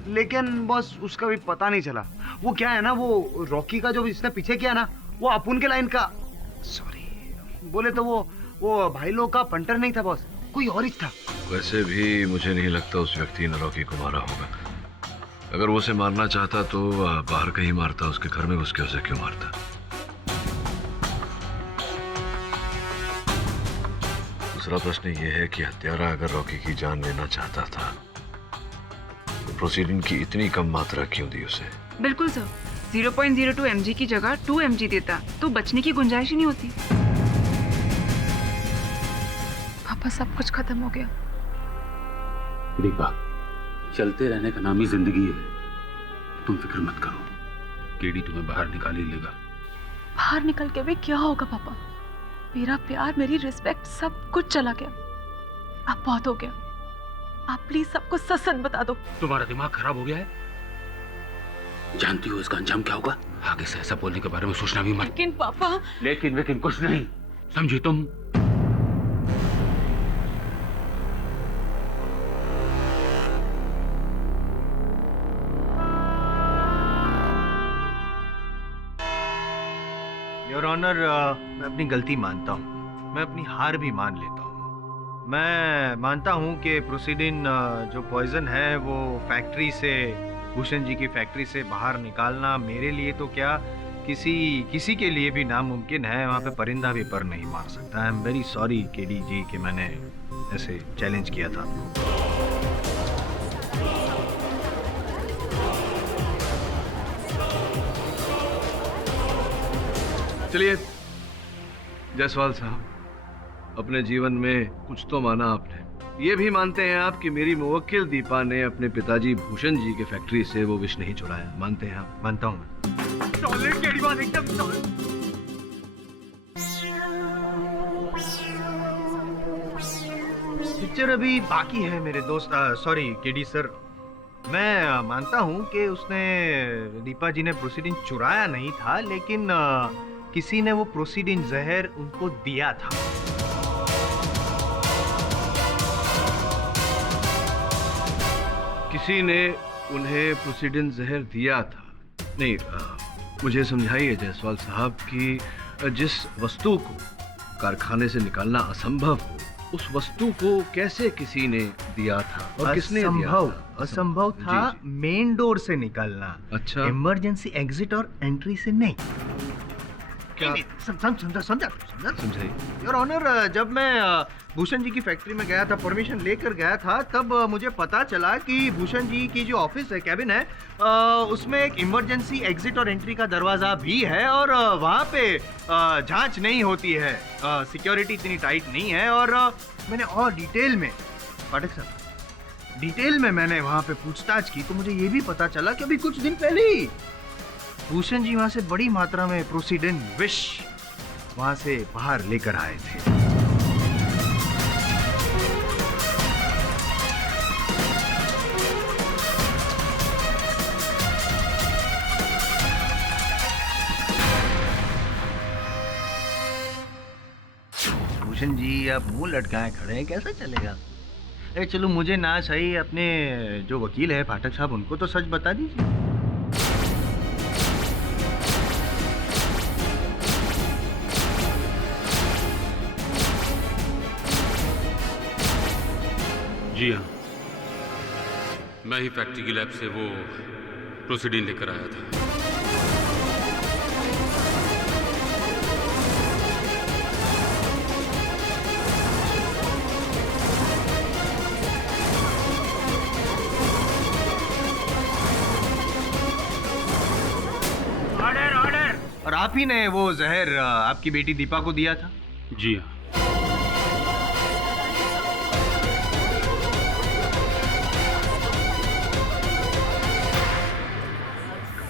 लेकिन बॉस उसका भी पता नहीं चला। वो क्या है ना, वो रॉकी का जो इसने पीछे किया ना, वो अपुन के लाइन का, सॉरी बोले तो वो भाई लोग का पंटर नहीं था बॉस, कोई और ही था। वैसे भी मुझे नहीं लगता उस व्यक्ति ने रॉकी को मारा होगा। अगर वो उसे मारना चाहता तो बाहर कहीं मारता, उसके घर में घुस के उसे क्यों मारता? दूसरा प्रश्न ये है कि हत्यारा अगर रॉकी की जान लेना चाहता था तो प्रोसीडिंग की इतनी कम मात्रा क्यों दी उसे? बिल्कुल सर, 0.02 mg की जगह 2 mg देता तो बचने की गुंजाइश ही नहीं होती। पापा सब कुछ खत्म हो गया। दीपा, चलते रहने का नाम ही जिंदगी है, तुम फिक्र मत करो, केडी तुम्हें बाहर निकाल ही लेगा। बाहर निकल के भी क्या होगा पापा? मेरा प्यार, मेरी रिस्पेक्ट, सब कुछ चला गया। अब बहुत हो गया, आप प्लीज सबको सच सच बता दो। तुम्हारा दिमाग खराब हो गया है? जानती हो इसका अंजाम क्या होगा? आगे से ऐसा बोलने के बारे में सोचना भी मत। लेकिन पापा। लेकिन कुछ नहीं, समझी तुम? योर ऑनर, मैं अपनी गलती मानता हूँ, मैं अपनी हार भी मान लेता हूँ। मैं मानता हूँ कि प्रोसीडिन जो पॉइजन है वो फैक्ट्री से, भूषण जी की फैक्ट्री से बाहर निकालना मेरे लिए तो क्या, किसी के लिए भी नामुमकिन है। वहाँ पे परिंदा भी पर नहीं मार सकता। I am very sorry KD ji कि मैंने ऐसे चैलेंज किया था आपको। चलिए जायसवाल साहब, अपने जीवन में कुछ तो माना आपने। ये भी मानते हैं आप कि मेरी मुवक्किल दीपा ने अपने पिताजी भूषण जी के फैक्ट्री से वो विष नहीं चुराया? मानते हैं आप? मानता हूँ एकदम पिक्चर अभी बाकी है मेरे दोस्त। सॉरी केडी सर, मैं मानता हूँ कि उसने, दीपा जी ने प्रोसीडिन चुराया नहीं था, लेकिन किसी ने वो प्रोसीडिन जहर उनको दिया था। किसी ने उन्हें प्रोसीडिन जहर दिया था? नहीं, मुझे समझाइए जायसवाल साहब कि जिस वस्तु को कारखाने से निकालना असंभव हो, उस वस्तु को कैसे किसी ने दिया था और किसने दिया था? असंभव था मेन डोर से निकालना। अच्छा, इमरजेंसी एग्जिट और एंट्री से नहीं। क्या? समझाइए। योर ऑनर, जब मैं भूषण जी की फैक्ट्री में गया था, परमिशन लेकर गया था, तब मुझे पता चला कि भूषण जी की जो ऑफिस है, कैबिन है, उसमें एक इमरजेंसी एग्जिट और एंट्री का दरवाजा भी है और वहाँ पे जांच नहीं होती है, सिक्योरिटी इतनी टाइट नहीं है। और मैंने और डिटेल में, पाठक साहब, डिटेल में मैंने वहाँ पे पूछताछ की तो मुझे ये भी पता चला कि अभी कुछ दिन पहले ही भूषण जी वहाँ से बड़ी मात्रा में प्रोसीडिन विष वहाँ से बाहर लेकर आए थे। भूषण जी, आप मुंह लटकाए खड़े हैं, कैसा चलेगा? अरे चलो, मुझे ना सही, अपने जो वकील है पाठक साहब, उनको तो सच बता दीजिए। जी हाँ, मैं ही फैक्ट्री की लैब से वो प्रोसीडिन लेकर आया था। Order order. और आप ही ने वो जहर आपकी बेटी दीपा को दिया था? जी हाँ।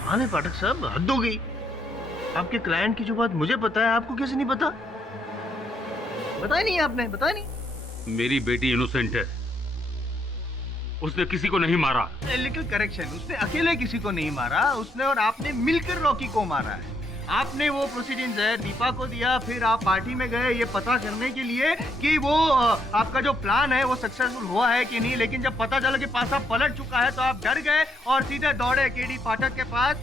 हाँ पाठक साहब, हद हो गई। आपके क्लाइंट की जो बात मुझे पता है, आपको कैसे नहीं पता? बताया नहीं आपने, बताया नहीं। मेरी बेटी इनोसेंट है, उसने किसी को नहीं मारा। लिटिल करेक्शन, उसने अकेले किसी को नहीं मारा, उसने और आपने मिलकर रॉकी को मारा है। आपने वो प्रोसीडिंग जहर दीपा को दिया, फिर आप पार्टी में गए ये पता करने के लिए कि वो आपका जो प्लान है वो सक्सेसफुल हुआ है कि नहीं, लेकिन जब पता चला कि पासा पलट चुका है तो आप डर गए और सीधे दौड़े केडी पाठक के पास,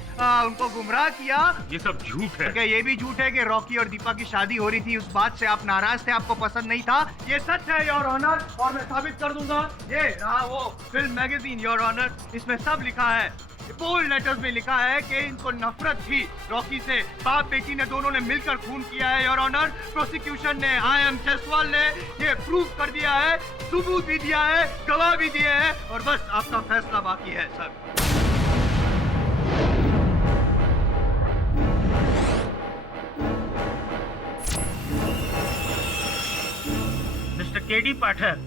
उनको गुमराह किया। ये सब झूठ है। क्या ये भी झूठ है कि रॉकी और दीपा की शादी हो रही थी, उस बात से आप नाराज थे, आपको पसंद नहीं था? ये सच है योर ऑनर, और मैं साबित कर दूंगा। ये रहा वो फिल्म मैगजीन योर ऑनर, इसमें सब लिखा है, बोल्ड लेटर्स में लिखा है कि इनको नफरत थी रॉकी से। बाप बेटी ने दोनों ने मिलकर खून किया है योर ऑनर। प्रोसिक्यूशन ने, आई.एम. जयसवाल ने ये प्रूफ कर दिया है, सबूत भी दिया है, गवाह भी दिए हैं, और बस आपका फैसला बाकी है सर। मिस्टर केडी पाठक,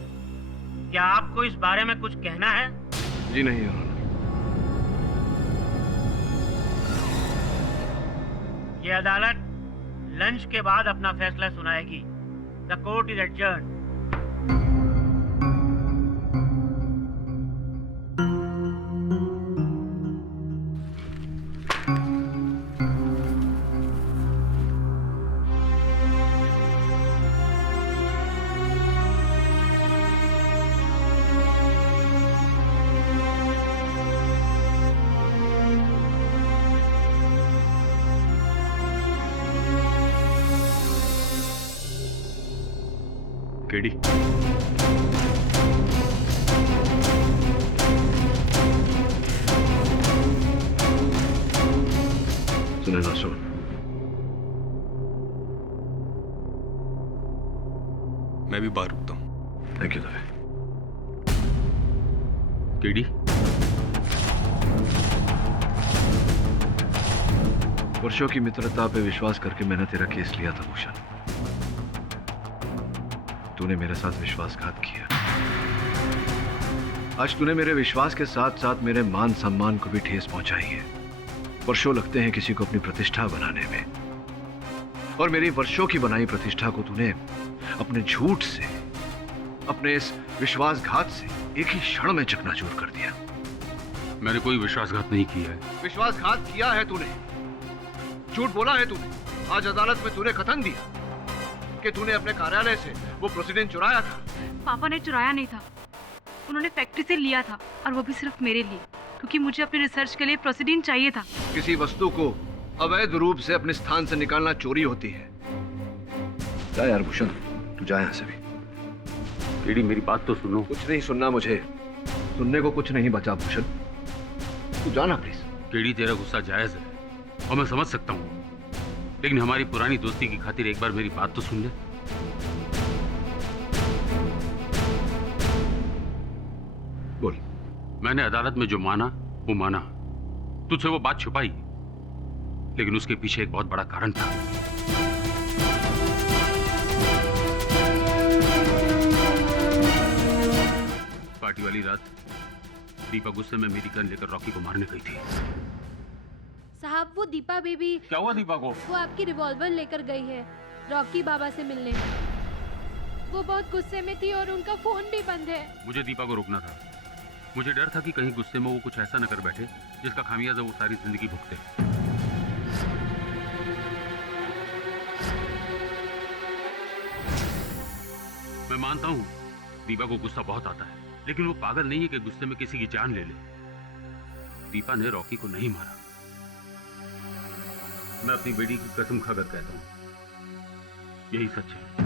क्या आपको इस बारे में कुछ कहना है? जी नहीं योर ऑनर। ये अदालत लंच के बाद अपना फैसला सुनाएगी। The court is adjourned. KD, सुने ना सुन, मैं भी बाहर रुकता हूँ। Thank you Dave. केडी, वर्षों की मित्रता पे विश्वास करके मैंने तेरा केस लिया था भूषण। तूने मेरे साथ विश्वासघात किया। आज तूने मेरे विश्वास के साथ साथ मेरे मान सम्मान को भी ठेस पहुंचाई है। वर्षों लगते हैं किसी को अपनी प्रतिष्ठा बनाने में, और मेरी वर्षों की बनाई प्रतिष्ठा को तूने अपने झूठ से, अपने इस विश्वासघात से एक ही क्षण में चकनाचूर कर दिया। मैंने कोई विश्वासघात नहीं किया है। विश्वासघात किया है तूने, झूठ बोला है तूने। आज अदालत में तूने कथन दिया कि तूने अपने कार्यालय से वो प्रोसीडिंग चुराया था। पापा ने चुराया नहीं था, उन्होंने फैक्ट्री से लिया था, और वो भी सिर्फ मेरे लिए, क्योंकि मुझे अपने रिसर्च के लिए प्रोसीडिंग चाहिए था। किसी वस्तु को अवैध रूप से अपने स्थान से निकालना चोरी होती है। जा यार भूषण, तू जा यहाँ से भी। केडी, मेरी बात तो सुनो। कुछ नहीं सुनना मुझे, सुनने को कुछ नहीं बचा भूषण, तू जाना प्लीज। केडी, तेरा गुस्सा जायज है और मैं समझ सकता हूँ, लेकिन हमारी पुरानी दोस्ती की खातिर एक बार मेरी बात तो सुन ले। बोल। मैंने अदालत में जो माना वो माना, तुझसे वो बात छुपाई, लेकिन उसके पीछे एक बहुत बड़ा कारण था। पार्टी वाली रात दीपा गुस्से में मेरी गन लेकर रॉकी को मारने गई थी। साहब, वो दीपा बेबी। क्या हुआ दीपा को? वो आपकी रिवॉल्वर लेकर गई है रॉकी बाबा से मिलने। वो बहुत गुस्से में थी और उनका फोन भी बंद है। मुझे दीपा को रोकना था। मुझे डर था कि कहीं गुस्से में वो कुछ ऐसा न कर बैठे जिसका खामियाजा वो सारी जिंदगी भुगते। मैं मानता हूँ दीपा को गुस्सा बहुत आता है, लेकिन वो पागल नहीं है कि गुस्से में किसी की जान ले ले। दीपा ने रॉकी को नहीं मारा। मैं अपनी बेटी की कसम खाकर कहता हूँ, यही सच है।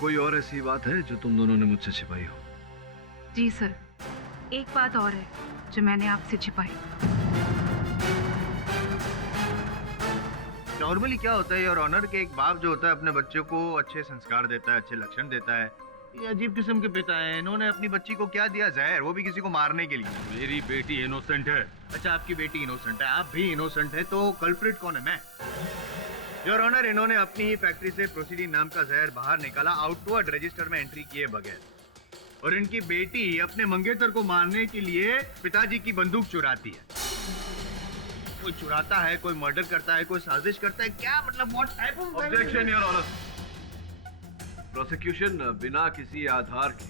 कोई और ऐसी बात है जो तुम दोनों ने मुझसे छिपाई हो? जी सर, एक बात और है जो मैंने आपसे छिपाई। नॉर्मली क्या होता है योर ऑनर के एक बाप जो होता है अपने बच्चों को अच्छे संस्कार देता है, अच्छे लक्षण देता है। ये अजीब किस्म के पिता हैं। इन्होंने अपनी बच्ची को क्या दिया? जहर, वो भी किसी को मारने के लिए। मेरी बेटी इनोसेंट है। अच्छा, आपकी बेटी इनोसेंट है, आप भी इनोसेंट है, तो कल्प्रिट कौन है? मैं। योर ऑनर, इन्होंने अपनी ही फैक्ट्री से प्रोसीडिंग नाम का जहर बाहर निकाला, आउटवर्ड रजिस्टर में एंट्री किए बगैर। और इनकी बेटी अपने मंगेतर को मारने के लिए पिताजी की बंदूक चुराती है। कोई चुराता है, कोई मर्डर करता है, कोई साजिश करता है, क्या मतलब? What type of objection your honour. Prosecution बिना किसी आधार के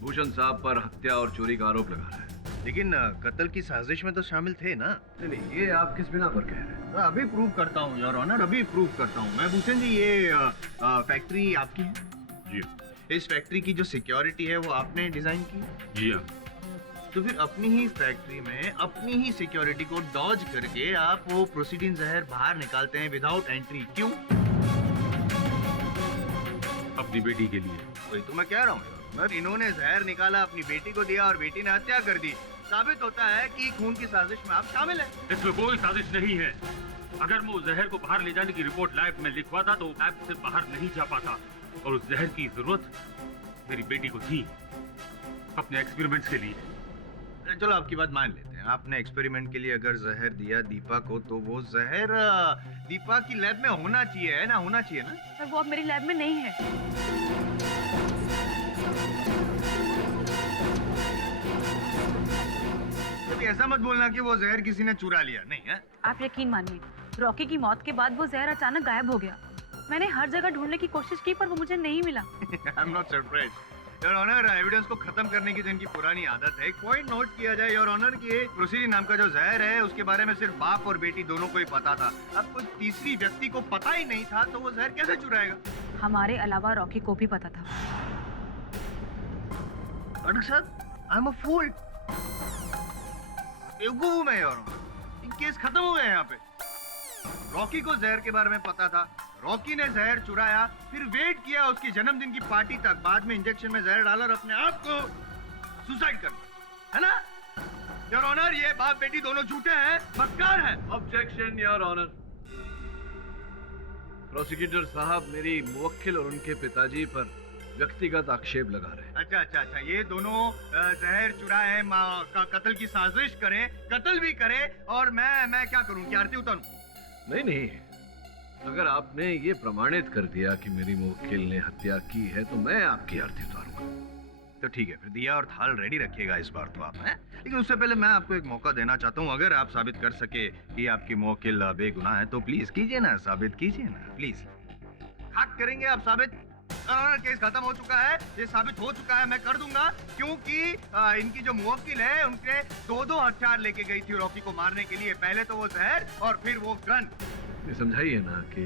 भूषण साहब पर हत्या और चोरी का आरोप लगा रहा है। लेकिन कत्ल की साजिश में तो शामिल थे ना? नहीं, ये आप किस बिना पर कह रहे हैं? मैं अभी प्रूव करता हूँ योर ऑनर, अभी प्रूव करता हूँ मैं। भूषण जी, ये फैक्ट्री आपकी है? जी इस फैक्ट्री की जो सिक्योरिटी है वो आपने डिजाइन की? जी हाँ। तो फिर अपनी ही फैक्ट्री में अपनी ही सिक्योरिटी को डॉज करके आप वो प्रोसीडिंग जहर बाहर निकालते हैं विदाउट एंट्री, क्यों? अपनी बेटी के लिए। वही तो मैं कह रहा हूँ, मगर इन्होंने जहर निकाला, अपनी बेटी को दिया और बेटी ने हत्या कर दी। साबित होता है कि खून की साजिश में आप शामिल हैं। इसमें कोई साजिश नहीं है। अगर मैं उस जहर को बाहर ले जाने की रिपोर्ट लैब में लिखवाता तो लैब से बाहर नहीं जा पाता, और उस जहर की जरूरत मेरी बेटी को थी अपने एक्सपेरिमेंट्स के लिए। चलो आपकी बात मान लेते हैं, आपने एक्सपेरिमेंट के लिए अगर जहर दिया दीपा को, तो वो जहर दीपा की लैब में होना चाहिए, है ना? होना चाहिए ना? पर वो अब मेरी लैब में नहीं है। कभी ऐसा मत बोलना कि वो जहर किसी ने चुरा लिया, नहीं है? आप यकीन मानिए, रॉकी की मौत के बाद वो जहर अचानक गायब हो गया। मैंने हर जगह ढूंढने की कोशिश की पर वो मुझे नहीं मिला। I am not surprised your honour. Evidence को खत्म करने की जो इनकी पुरानी आदत है, एक पॉइंट नोट किया जाए योर ऑनर कि प्रोसीडिंग नाम का जो जहर है उसके बारे में सिर्फ बाप और बेटी दोनों को ही पता था। अब कोई तीसरी व्यक्ति को पता ही नहीं था तो वो जहर कैसे चुराएगा? हमारे अलावा रॉकी को भी पता था। डॉक्टर साहब, आई एम अ फूल। बेवकूफ हूं मैं योर ऑनर। इन केस खत्म हो गए यहाँ पे। रॉकी को जहर के बारे में पता था, रॉकी ने जहर चुराया, फिर वेट किया उसकी जन्मदिन की पार्टी तक, बाद में इंजेक्शन में जहर डाला और अपने आप को सुसाइड कर लिया, है ना? योर ऑनर, ये बाप बेटी दोनों झूठे हैं, मक्कार हैं। Objection your honour. प्रोसिक्यूटर साहब मेरी मुवक्किल और उनके पिताजी पर व्यक्तिगत आक्षेप लगा रहे हैं। अच्छा, ये दोनों जहर चुराए, कत्ल की साजिश करें, कत्ल भी करें, और मैं क्या करूं? क्या आरती उतारूं? नहीं, अगर आपने ये प्रमाणित कर दिया कि मेरी मुवक्किल ने हत्या की है तो मैं आपकी आरती उतारूंगा। तो ठीक है, फिर दिया और थाल रेडी रखिएगा इस बार तो आप, हैं? लेकिन उससे पहले मैं आपको एक मौका देना चाहता हूँ। अगर आप साबित कर सके कि आपकी मुवक्किल बेगुनाह है तो प्लीज कीजिए ना, साबित कीजिए ना प्लीज। हक करेंगे आप साबित? केस खत्म हो चुका है, ये साबित हो चुका है, मैं कर दूंगा, क्योंकि इनकी जो मुवक्किल है उनके दो हथियार लेके गई थी रॉकी को मारने के लिए। पहले तो वो जहर और फिर वो गन। ये समझाइए ना कि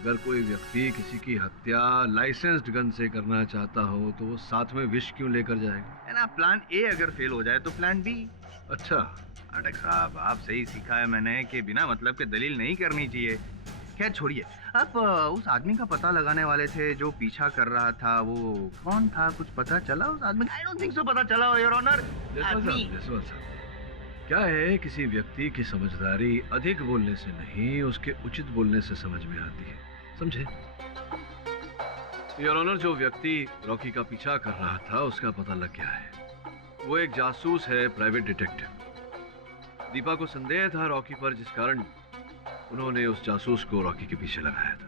अगर कोई व्यक्ति किसी की हत्या लाइसेंस्ड गन से करना चाहता हो तो वो साथ में विष क्यों लेकर जाएगा? है ना, प्लान ए अगर फेल हो जाए तो प्लान बी। अच्छा अटक साहब, आप सही सीखा है मैंने कि बिना मतलब के दलील नहीं करनी चाहिए। खैर छोड़िए, आप उस आदमी का पता लगाने वाले थे जो पीछा कर रहा था, वो कौन था? कुछ पता चला उस आदमी का? आई डोंट थिंक सो पता चला योर ऑनर। जसवंत साहब, क्या है, किसी व्यक्ति की समझदारी अधिक बोलने से नहीं उसके उचित बोलने से समझ में आती है, समझे? योर ऑनर, जो व्यक्ति रॉकी का पीछा कर रहा था उसका पता लग गया है। वो एक जासूस है, प्राइवेट डिटेक्टिव। दीपा को संदेह था रॉकी पर, जिस कारण उन्होंने उस जासूस को रॉकी के पीछे लगाया था।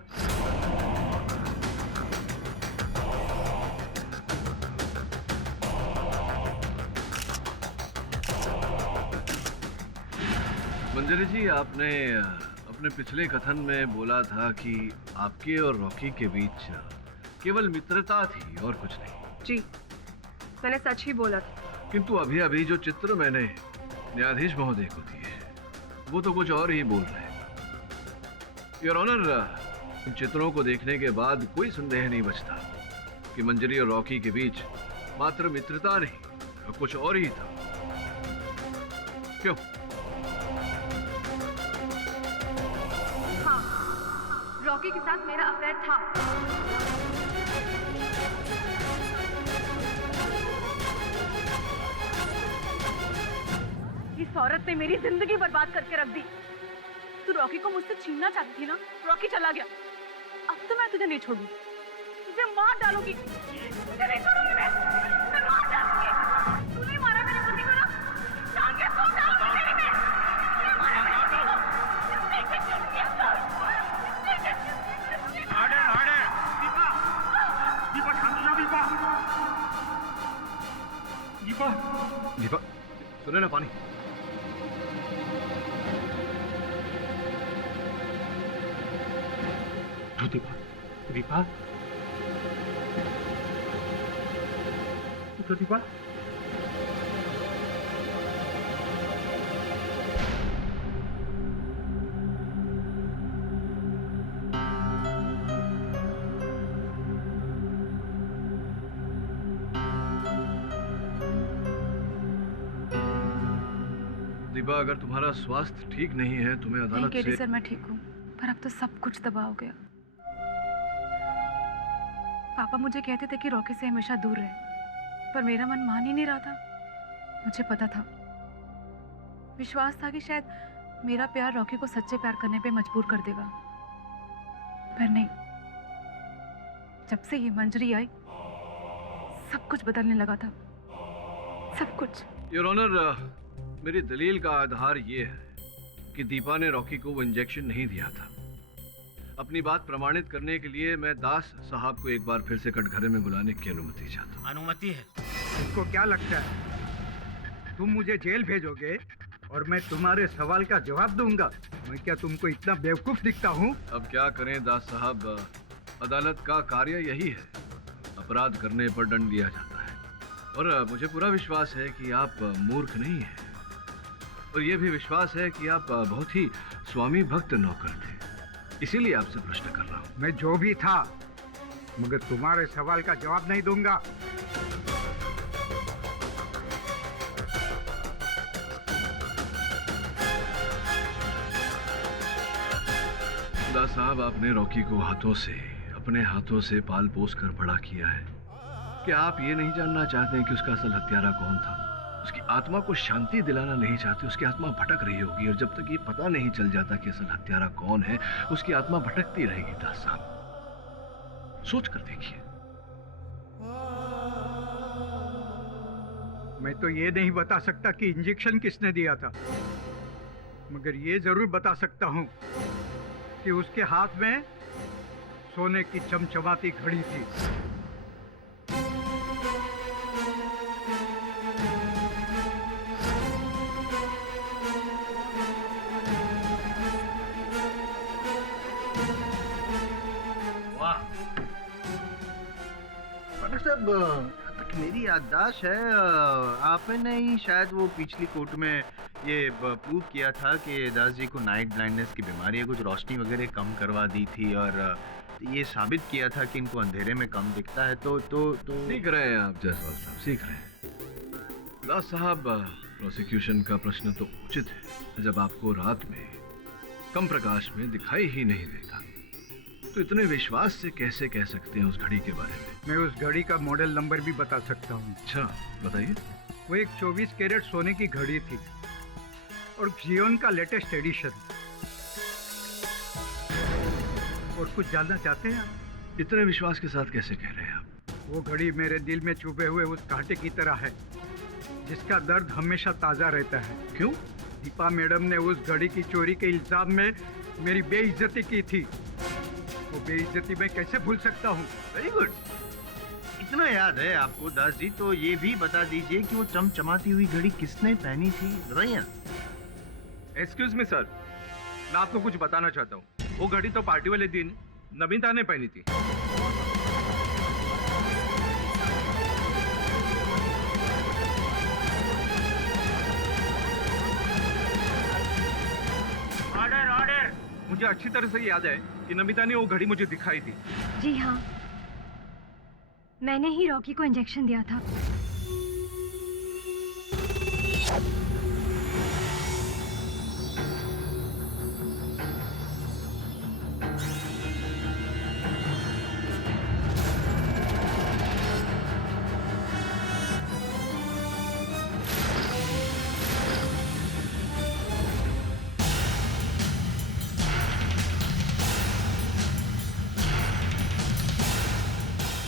मंजरी जी, आपने अपने पिछले कथन में बोला था कि आपके और रॉकी के बीच केवल मित्रता थी और कुछ नहीं। जी, मैंने सच ही बोला था। किंतु अभी अभी जो चित्र मैंने न्यायाधीश महोदय को दिए वो तो कुछ और ही बोल रहे हैं। योर ऑनर, इन चित्रों को देखने के बाद कोई संदेह नहीं बचता कि मंजरी और रॉकी के बीच मात्र मित्रता नहीं, कुछ और ही था। क्यों? हाँ, रॉकी के साथ मेरा अफेयर था। इस औरत ने मेरी जिंदगी बर्बाद करके रख दी। तू रॉकी को मुझसे छीनना चाहती थी ना? रॉकी चला गया, अब तो मैं तुझे नहीं छोड़ूंगी, तुझे मार डालूंगी। तुझे नहीं छोड़ूंगी मैं मार डालूंगी। तूने मारा मेरे पति को ना, टांगे तोड़ डालूंगी तेरी मैं। तूने मारा मेरे पति को। ऑर्डर, दीपा शांत हो जाओ। दीपा सुने ना, पानी। दीपा, पूछो दीपा। दीपा, अगर तुम्हारा स्वास्थ्य ठीक नहीं है तुम्हें नहीं अदालत केडी से सर, मैं ठीक हूँ, पर अब तो सब कुछ तबाह हो गया। पापा मुझे कहते थे कि रॉकी से हमेशा दूर रहे, पर मेरा मन मान ही नहीं रहा था। मुझे पता था, विश्वास था कि शायद मेरा प्यार रॉकी को सच्चे प्यार करने पे मजबूर कर देगा, पर नहीं। जब से ये मंजरी आई सब कुछ बदलने लगा था, सब कुछ। योर ऑनर, मेरी दलील का आधार ये है कि दीपा ने रॉकी को वो इंजेक्शन नहीं दिया था। अपनी बात प्रमाणित करने के लिए मैं दास साहब को एक बार फिर से कटघरे में बुलाने की अनुमति चाहता हूँ। अनुमति है। तुमको क्या लगता है तुम मुझे जेल भेजोगे और मैं तुम्हारे सवाल का जवाब दूंगा? मैं क्या तुमको इतना बेवकूफ दिखता हूँ? अब क्या करें दास साहब, अदालत का कार्य यही है, अपराध करने पर दंड दिया जाता है। और मुझे पूरा विश्वास है कि आप मूर्ख नहीं हैं, और यह भी विश्वास है कि आप बहुत ही स्वामी भक्त नौकर थे, इसीलिए आपसे प्रश्न कर रहा हूँ। मैं जो भी था, मगर तुम्हारे सवाल का जवाब नहीं दूंगा। दास साहब, आपने रॉकी को अपने हाथों से पाल पोस कर बड़ा किया है। क्या आप ये नहीं जानना चाहते कि उसका असल हत्यारा कौन था? उसकी आत्मा को शांति दिलाना नहीं चाहते? उसकी आत्मा भटक रही होगी, और जब तक ये पता नहीं चल जाता कि असल हत्यारा कौन है, उसकी आत्मा भटकती रहेगी। दास साहब, सोच कर देखिए। मैं तो ये नहीं बता सकता कि इंजेक्शन किसने दिया था, मगर ये जरूर बता सकता हूँ कि उसके हाथ में सोने की चमचमाती घड़ी थी। साहब, तक मेरी याददाश्त है, आपने ही शायद वो पिछली कोर्ट में ये प्रूव किया था कि दास जी को नाइट ब्लाइंडनेस की बीमारी है, कुछ रोशनी वगैरह कम करवा दी थी, और ये साबित किया था कि इनको अंधेरे में कम दिखता है। तो सीख रहे हैं आप जायसवाल साहब, सीख रहे हैं। दास साहब, प्रोसिक्यूशन का प्रश्न तो उचित है। जब आपको रात में कम प्रकाश में दिखाई ही नहीं देता, तो इतने विश्वास से कैसे कह सकते हैं उस घड़ी के बारे में? मैं उस घड़ी का मॉडल नंबर भी बता सकता हूँ। अच्छा, बताइए। वो एक 24 कैरेट सोने की घड़ी थी, और जियोन का लेटेस्ट एडिशन। और कुछ जानना चाहते हैं आप? इतने विश्वास के साथ कैसे कह रहे हैं आप? वो घड़ी मेरे दिल में चुभे हुए उस कांटे की तरह है, जिसका दर्द हमेशा ताजा रहता है। क्यों? दीपा मैडम ने उस घड़ी की चोरी के इल्जाम में मेरी बेइज्जती की थी। वो बेइज्जती मैं कैसे भूल सकता हूँ? वेरी गुड, इतना याद है आपको दास जी, तो ये भी बता दीजिए कि वो चमचमाती हुई घड़ी किसने पहनी थी, बताइए। एक्सक्यूज मी सर, मैं आपको कुछ बताना चाहता हूँ। वो घड़ी तो पार्टी वाले दिन नमिता ने पहनी थी। Order order. मुझे अच्छी तरह से याद है कि नमिता ने वो घड़ी मुझे दिखाई थी। जी हाँ, मैंने ही रॉकी को इंजेक्शन दिया था।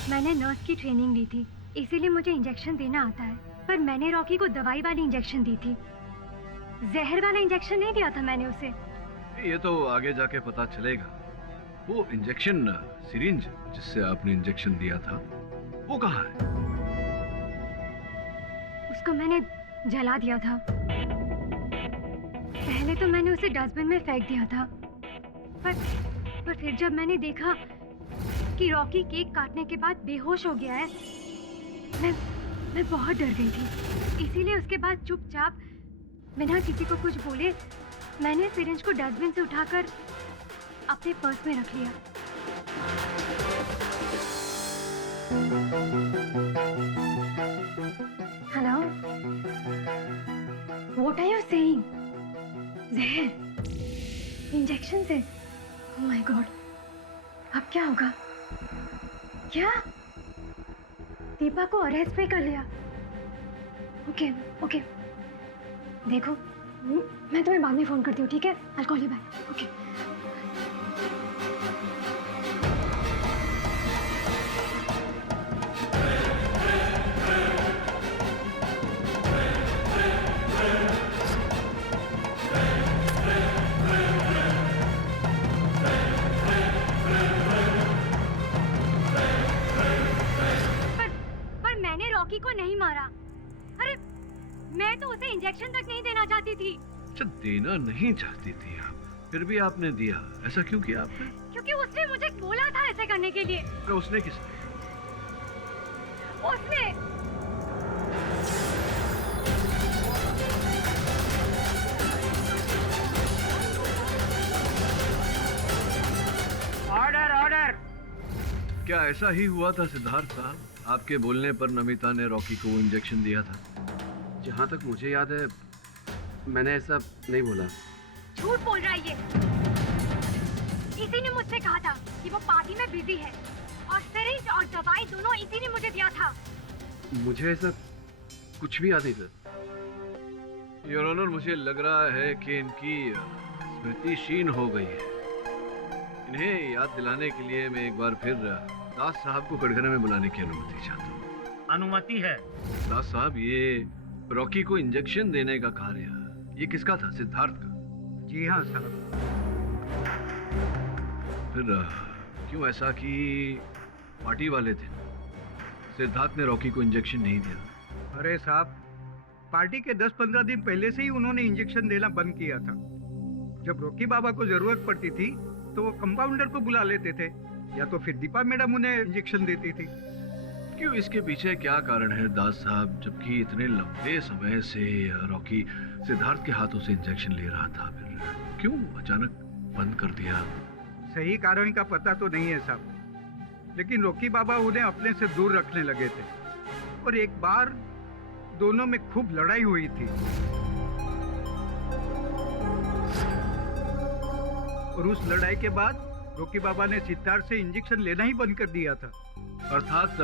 मैंने नर्स की ट्रेनिंग ली थी, इसीलिए मुझे इंजेक्शन देना आता है, पर मैंने रॉकी को दवाई वाली इंजेक्शन दी थी, जहर वाला इंजेक्शन नहीं दिया था मैंने उसे। ये तो आगे जाके पता चलेगा। वो इंजेक्शन सिरिंज जिससे आपने इंजेक्शन दिया था, वो कहाँ है? उसको मैंने जला दिया था। पहले तो मैंने उसे डस्टबिन में फेंक दिया था, पर फिर जब मैंने देखा कि रॉकी केक काटने के बाद बेहोश हो गया है, मैं बहुत डर गई थी, इसीलिए उसके बाद चुपचाप बिना किसी को कुछ बोले मैंने सिरिंज को डस्टबिन से उठाकर अपने पर्स में रख लिया। Hello, what are you saying? जहर इंजेक्शन से? ओह माय गॉड, अब क्या होगा? क्या दीपा को अरेस्ट पे कर लिया? ओके ओके, देखो मैं तुम्हें बाद में फोन करती हूँ, ठीक है? I'll call you back. Okay. पर मैंने रॉकी को नहीं मारा। अरे मैं तो उसे इंजेक्शन तक नहीं देना चाहती थी। अच्छा, देना नहीं चाहती थी आप, फिर भी आपने दिया। ऐसा क्यों किया आपने? क्योंकि उसने मुझे बोला था ऐसे करने के लिए। अरे उसने किसने? उसने। Order order. क्या ऐसा ही हुआ था सिद्धार्थ साहब? आपके बोलने पर नमिता ने रॉकी को इंजेक्शन दिया था? जहाँ तक मुझे याद है मैंने ऐसा नहीं बोला। झूठ बोल रहा है ये। इसी ने मुझसे कहा था कि वो पार्टी में बिजी है और सिरिंज और दवाई दोनों इसी ने मुझे दिया था। मुझे ऐसा कुछ भी याद नहीं था। योर ऑनर, मुझे लग रहा है कि इनकी स्मृति क्षीण हो गई है। इन्हें याद दिलाने के लिए मैं एक बार फिर दास साहब को कटघरे में बुलाने की अनुमति चाहता हूँ। अनुमति है। दास साहब, ये रॉकी को इंजेक्शन देने का कार्य ये किसका था? सिद्धार्थ का? जी हाँ साहब। फिर क्यों ऐसा कि पार्टी वाले दिन सिद्धार्थ ने रॉकी को इंजेक्शन नहीं दिया? अरे साहब, पार्टी के 10-15 दिन पहले से ही उन्होंने इंजेक्शन देना बंद किया था। जब रॉकी बाबा को जरूरत पड़ती थी तो वो कंपाउंडर को बुला लेते थे, या तो फिर दीपा मैडम उन्हें इंजेक्शन देती थी। क्यों, इसके पीछे क्या कारण है दास साहब? जबकि इतने लंबे समय से रॉकी सिद्धार्थ के हाथों से इंजेक्शन ले रहा था, फिर क्यों अचानक बंद कर दिया? सही कारण का पता तो नहीं है साहब, लेकिन रॉकी बाबा उन्हें अपने से दूर रखने लगे थे और एक बार दोनों में खूब लड़ाई हुई थी और उस लड़ाई के बाद रॉकी बाबा ने सिद्धार्थ से इंजेक्शन लेना ही बंद कर दिया था। अर्थात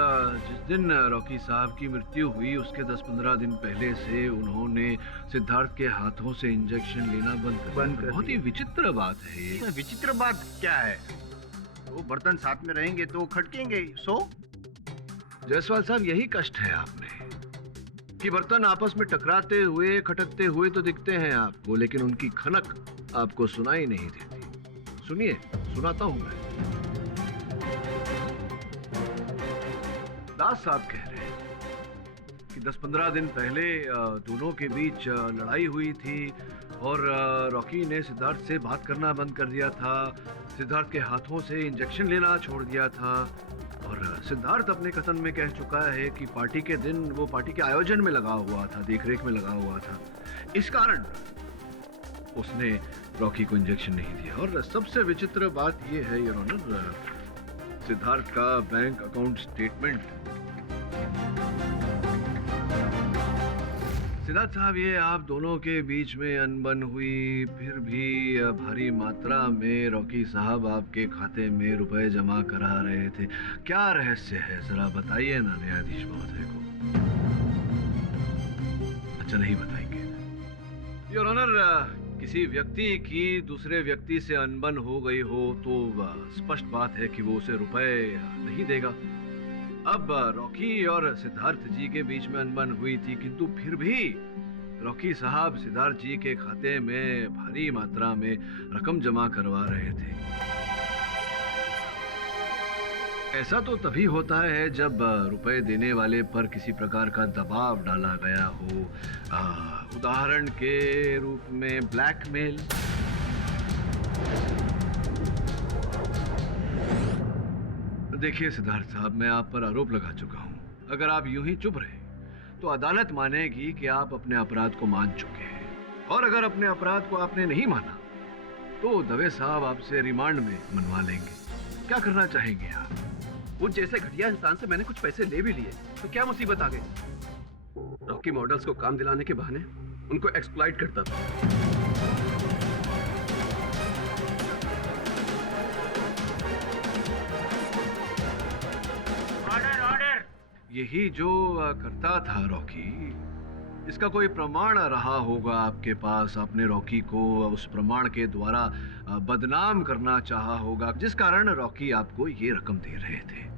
जिस दिन रॉकी साहब की मृत्यु हुई उसके 10-15 दिन पहले से उन्होंने सिद्धार्थ के हाथों से इंजेक्शन लेना बंद कर बहुत ही विचित्र बात है ये। विचित्र बात क्या है? वो बर्तन साथ में रहेंगे तो खटकेंगे। सो जायसवाल साहब, यही कष्ट है आप में कि बर्तन आपस में टकराते हुए खटकते हुए तो दिखते हैं आपको, लेकिन उनकी खनक आपको सुनाई नहीं देती। सुनिए, सुनाता हूं मैं। दास साहब कह रहे हैं कि 10-15 दिन पहले दोनों के बीच लड़ाई हुई थी और रॉकी ने सिद्धार्थ से बात करना बंद कर दिया था, सिद्धार्थ के हाथों से इंजेक्शन लेना छोड़ दिया था और सिद्धार्थ अपने कथन में कह चुका है कि पार्टी के दिन वो पार्टी के आयोजन में लगा हुआ था, देखरेख में लगा हुआ था। इस कारण उसने रॉकी को इंजेक्शन नहीं दिया। और सबसे विचित्र बात यह है योर ऑनर, सिद्धार्थ का बैंक अकाउंट स्टेटमेंट। सिद्धार्थ साहब, ये आप दोनों के बीच में अनबन हुई, फिर भी भारी मात्रा में रॉकी साहब आपके खाते में रुपए जमा करा रहे थे। क्या रहस्य है, जरा बताइए ना न्यायाधीश महोदय को। अच्छा, नहीं बताएंगे योर ऑनर। किसी व्यक्ति की दूसरे व्यक्ति से अनबन हो गई हो तो स्पष्ट बात है कि वो उसे रुपए नहीं देगा। अब रॉकी और सिद्धार्थ जी के बीच में अनबन हुई थी, किंतु फिर भी रॉकी साहब सिद्धार्थ जी के खाते में भारी मात्रा में रकम जमा करवा रहे थे। ऐसा तो तभी होता है जब रुपए देने वाले पर किसी प्रकार का दबाव डाला गया हो, उदाहरण के रूप में ब्लैकमेल। देखिए सिद्धार्थ साहब, मैं आप पर आरोप लगा चुका हूं। अगर आप यूं ही चुप रहे तो अदालत मानेगी कि आप अपने अपराध को मान चुके हैं। और अगर अपने अपराध को आपने नहीं माना तो दवे साहब आपसे रिमांड में मनवा लेंगे। क्या करना चाहेंगे आप? वो जैसे घटिया इंसान से मैंने कुछ पैसे ले भी लिए तो क्या मुसीबत आ गई? रॉकी मॉडल्स को काम दिलाने के बहाने उनको एक्सप्लॉइट करता था। Order order. यही जो करता था रॉकी, इसका कोई प्रमाण रहा होगा आपके पास। आपने रॉकी को उस प्रमाण के द्वारा बदनाम करना चाहा होगा, जिस कारण रॉकी आपको ये रकम दे रहे थे।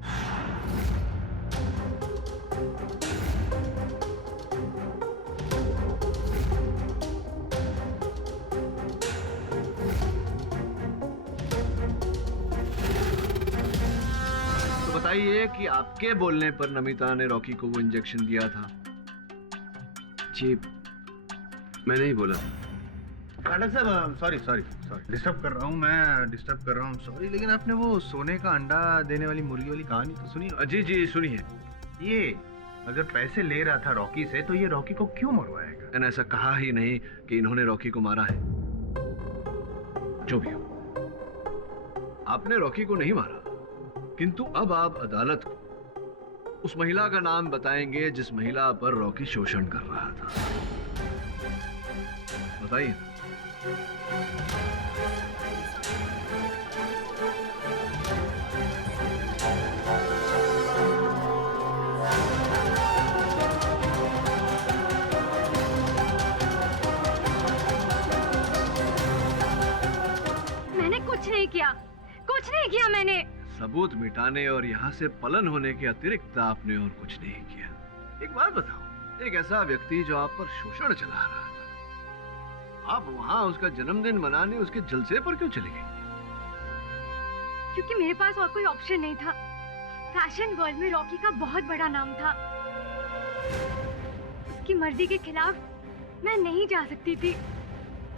तो बताइए कि आपके बोलने पर नमिता ने रॉकी को वो इंजेक्शन दिया था? जी मैं नहीं बोला। पाठक साहब सॉरी डिस्टर्ब कर रहा हूँ, मैं डिस्टर्ब कर रहा हूँ, सॉरी। लेकिन आपने वो सोने का अंडा देने वाली मुर्गी वाली कहानी तो सुनी? जी जी सुनिए। ये अगर पैसे ले रहा था रॉकी से तो ये रॉकी को क्यों मरवाएगा? मैंने ऐसा कहा ही नहीं कि इन्होंने रॉकी को मारा है। जो भी हो, आपने रॉकी को नहीं मारा, किंतु अब आप अदालत को उस महिला का नाम बताएंगे जिस महिला पर रॉकी शोषण कर रहा था। बताइए। मैंने कुछ नहीं किया मैंने। सबूत मिटाने और यहाँ से पलन होने के अतिरिक्त आपने और कुछ नहीं किया। एक बात बताओ, एक ऐसा व्यक्ति जो आप पर शोषण चला रहा था, आप वहाँ उसका जन्मदिन मनाने उसके जलसे पर क्यों चले गए? क्योंकि मेरे पास और कोई ऑप्शन नहीं था। फैशन वर्ल्ड में रॉकी का बहुत बड़ा नाम था। उसकी मर्जी के खिलाफ मैं नहीं जा सकती थी,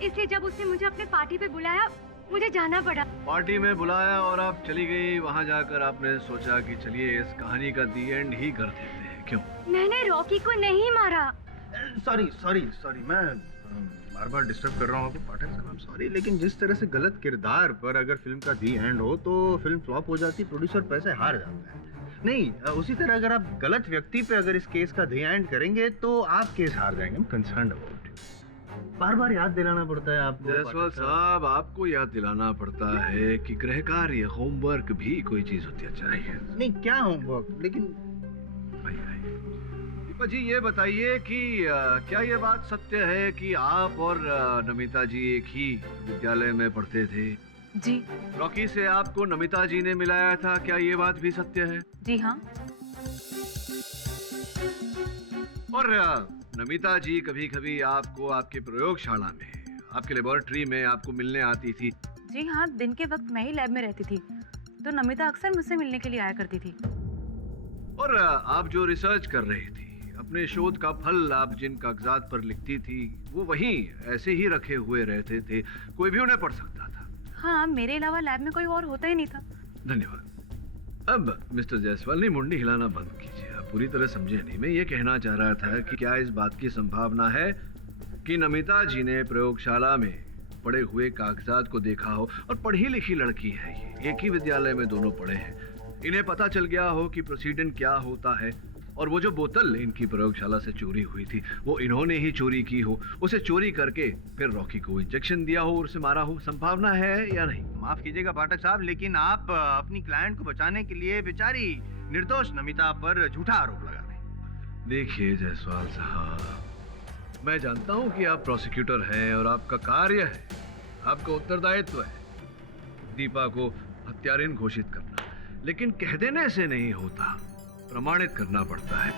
इसलिए जब उसने मुझे अपने पार्टी पे बुलाया मुझे जाना पड़ा। पार्टी में बुलाया और आप चली गई। वहाँ जाकर आपने सोचा कि चलिए इस कहानी का दी एंड ही कर देते हैं। क्यों? मैंने रॉकी को नहीं मारा। सॉरी मैं बार बार डिस्टर्ब कर रहा हूँ आपको पाठक साहब, सॉरी। लेकिन जिस तरह से गलत किरदार पर अगर फिल्म का दी एंड हो तो फिल्म फ्लॉप हो जाती, प्रोड्यूसर पैसे हार जाता है। नहीं, उसी तरह अगर आप गलत व्यक्ति पे अगर इस केस का दी एंड करेंगे तो आप केस हार जाएंगे। Concerned about it. बार बार याद दिलाना पड़ता है आपको। जायसवाल साहब, आपको याद दिलाना पड़ता है कि गृह कार्य, होमवर्क भी कोई चीज होती चाहिए। नहीं, क्या होमवर्क? लेकिन दीपा जी ये बताइए कि क्या ये बात सत्य है कि आप और नमिता जी एक ही विद्यालय में पढ़ते थे? जी। रॉकी से आपको नमिता जी ने मिलाया था, क्या ये बात भी सत्य है? जी हाँ। और नमिता जी कभी कभी आपको आपके प्रयोगशाला में, आपके लेबोरेटरी में आपको मिलने आती थी? जी हाँ, दिन के वक्त मैं ही लैब में रहती थी तो नमिता अक्सर मुझसे मिलने के लिए आया करती थी। और आप जो रिसर्च कर रही थी, अपने शोध का फल आप जिन कागजात पर लिखती थी वो वहीं ऐसे ही रखे हुए रहते थे, कोई भी उन्हें पढ़ सकता था? हाँ, मेरे अलावा लैब में कोई और होता ही नहीं था। धन्यवाद। अब मिस्टर जायसवाल ने मुंडी हिलाना बंद कीजिए। आप पूरी तरह समझे नहीं। मैं ये कहना चाह रहा था कि क्या इस बात की संभावना है कि नमिता जी ने प्रयोगशाला में पड़े हुए कागजात को देखा हो, और पढ़ी लिखी लड़की है ये, एक ही विद्यालय में दोनों पढ़े हैं, इन्हें पता चल गया हो कि प्रोसीडेंट क्या होता है, और वो जो बोतल इनकी प्रयोगशाला से चोरी हुई थी वो इन्होंने ही चोरी की हो, उसे चोरी करके फिर रॉकी को इंजेक्शन दिया हो और उसे मारा हो। संभावना है या नहीं? माफ कीजिएगा पाठक साहब, लेकिन आप अपनी क्लाइंट को बचाने के लिए बेचारी निर्दोष नमिता पर झूठा आरोप लगा रहे हैं। देखिए जायसवाल साहब, मैं जानता हूं कि आप प्रोसिक्यूटर हैं और आपका कार्य है, आपका उत्तरदायित्व है दीपा को हत्यारिन घोषित करना, लेकिन कह देने से नहीं होता, प्रमाणित करना पड़ता है।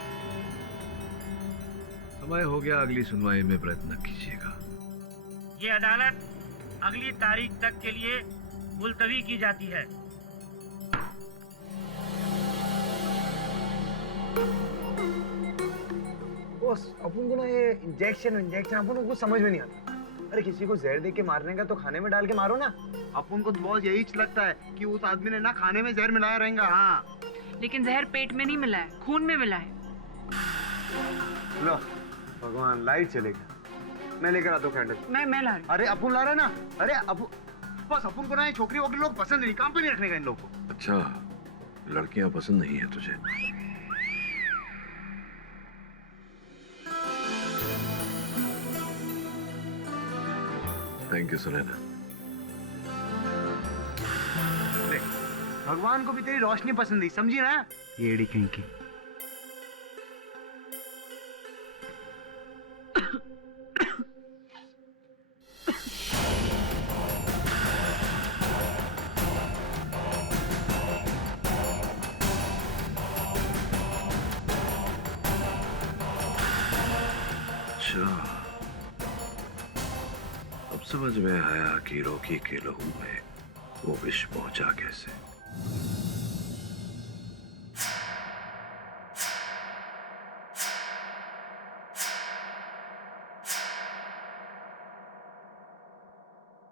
समय हो गया, अगली सुनवाई में प्रयत्न कीजिएगा। ये अदालत अगली तारीख तक के लिए मुलतवी की जाती है। बॉस, अपन को ना ये इंजेक्शन अपन को कुछ समझ में नहीं आता। अरे किसी को जहर दे के मारने का तो खाने में डाल के मारो ना। अपन को तो बॉस यही लगता है कि उस आदमी ने ना खाने में जहर मिलाया रहेगा। हाँ, लेकिन जहर पेट में नहीं मिला है, खून में मिला है। लो भगवान, लाइट चलेगा। मैं लेकर आता हूँ कैंडल। मैं ला रही। अरे अपुन ला रहा है ना। अरे अपुन, बस अपुन को ना ये छोकरी वोकरी लोग पसंद नहीं, काम पे नहीं रखने का इन लोगों को। अच्छा, लड़कियां पसंद नहीं है तुझे? Thank you Sunaina. भगवान को भी तेरी रोशनी पसंद आई, समझी ना? येड़ी कहीं की। अब समझ में आया कि रॉकी के लहू में वो विष पहुंचा कैसे।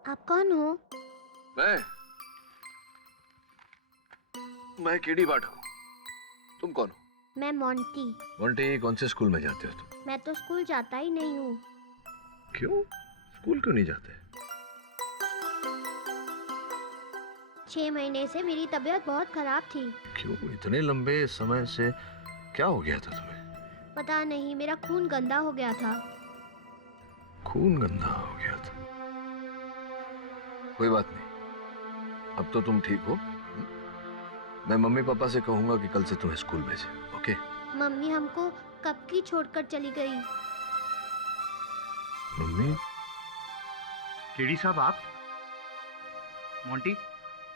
आप कौन हो? मैं केडी बाट हूँ। तुम कौन हो? मैं मोंटी। मोंटी, कौन से स्कूल में जाते हो तुम? मैं तो स्कूल जाता ही नहीं हूँ। क्यों? स्कूल क्यों नहीं जाते? 6 महीने से मेरी तबीयत बहुत खराब थी। क्यों? इतने लंबे समय से क्या हो गया था तुम्हें? पता नहीं, मेरा खून गंदा हो गया था। खून गंदा हो गया था? कोई बात नहीं, अब तो तुम ठीक हो। मैं मम्मी पापा से कहूंगा कि कल से तुम्हें स्कूल भेजे। ओके? मम्मी हमको कब की छोड़कर चली गई। मम्मी? केडी साहब आप? मोंटी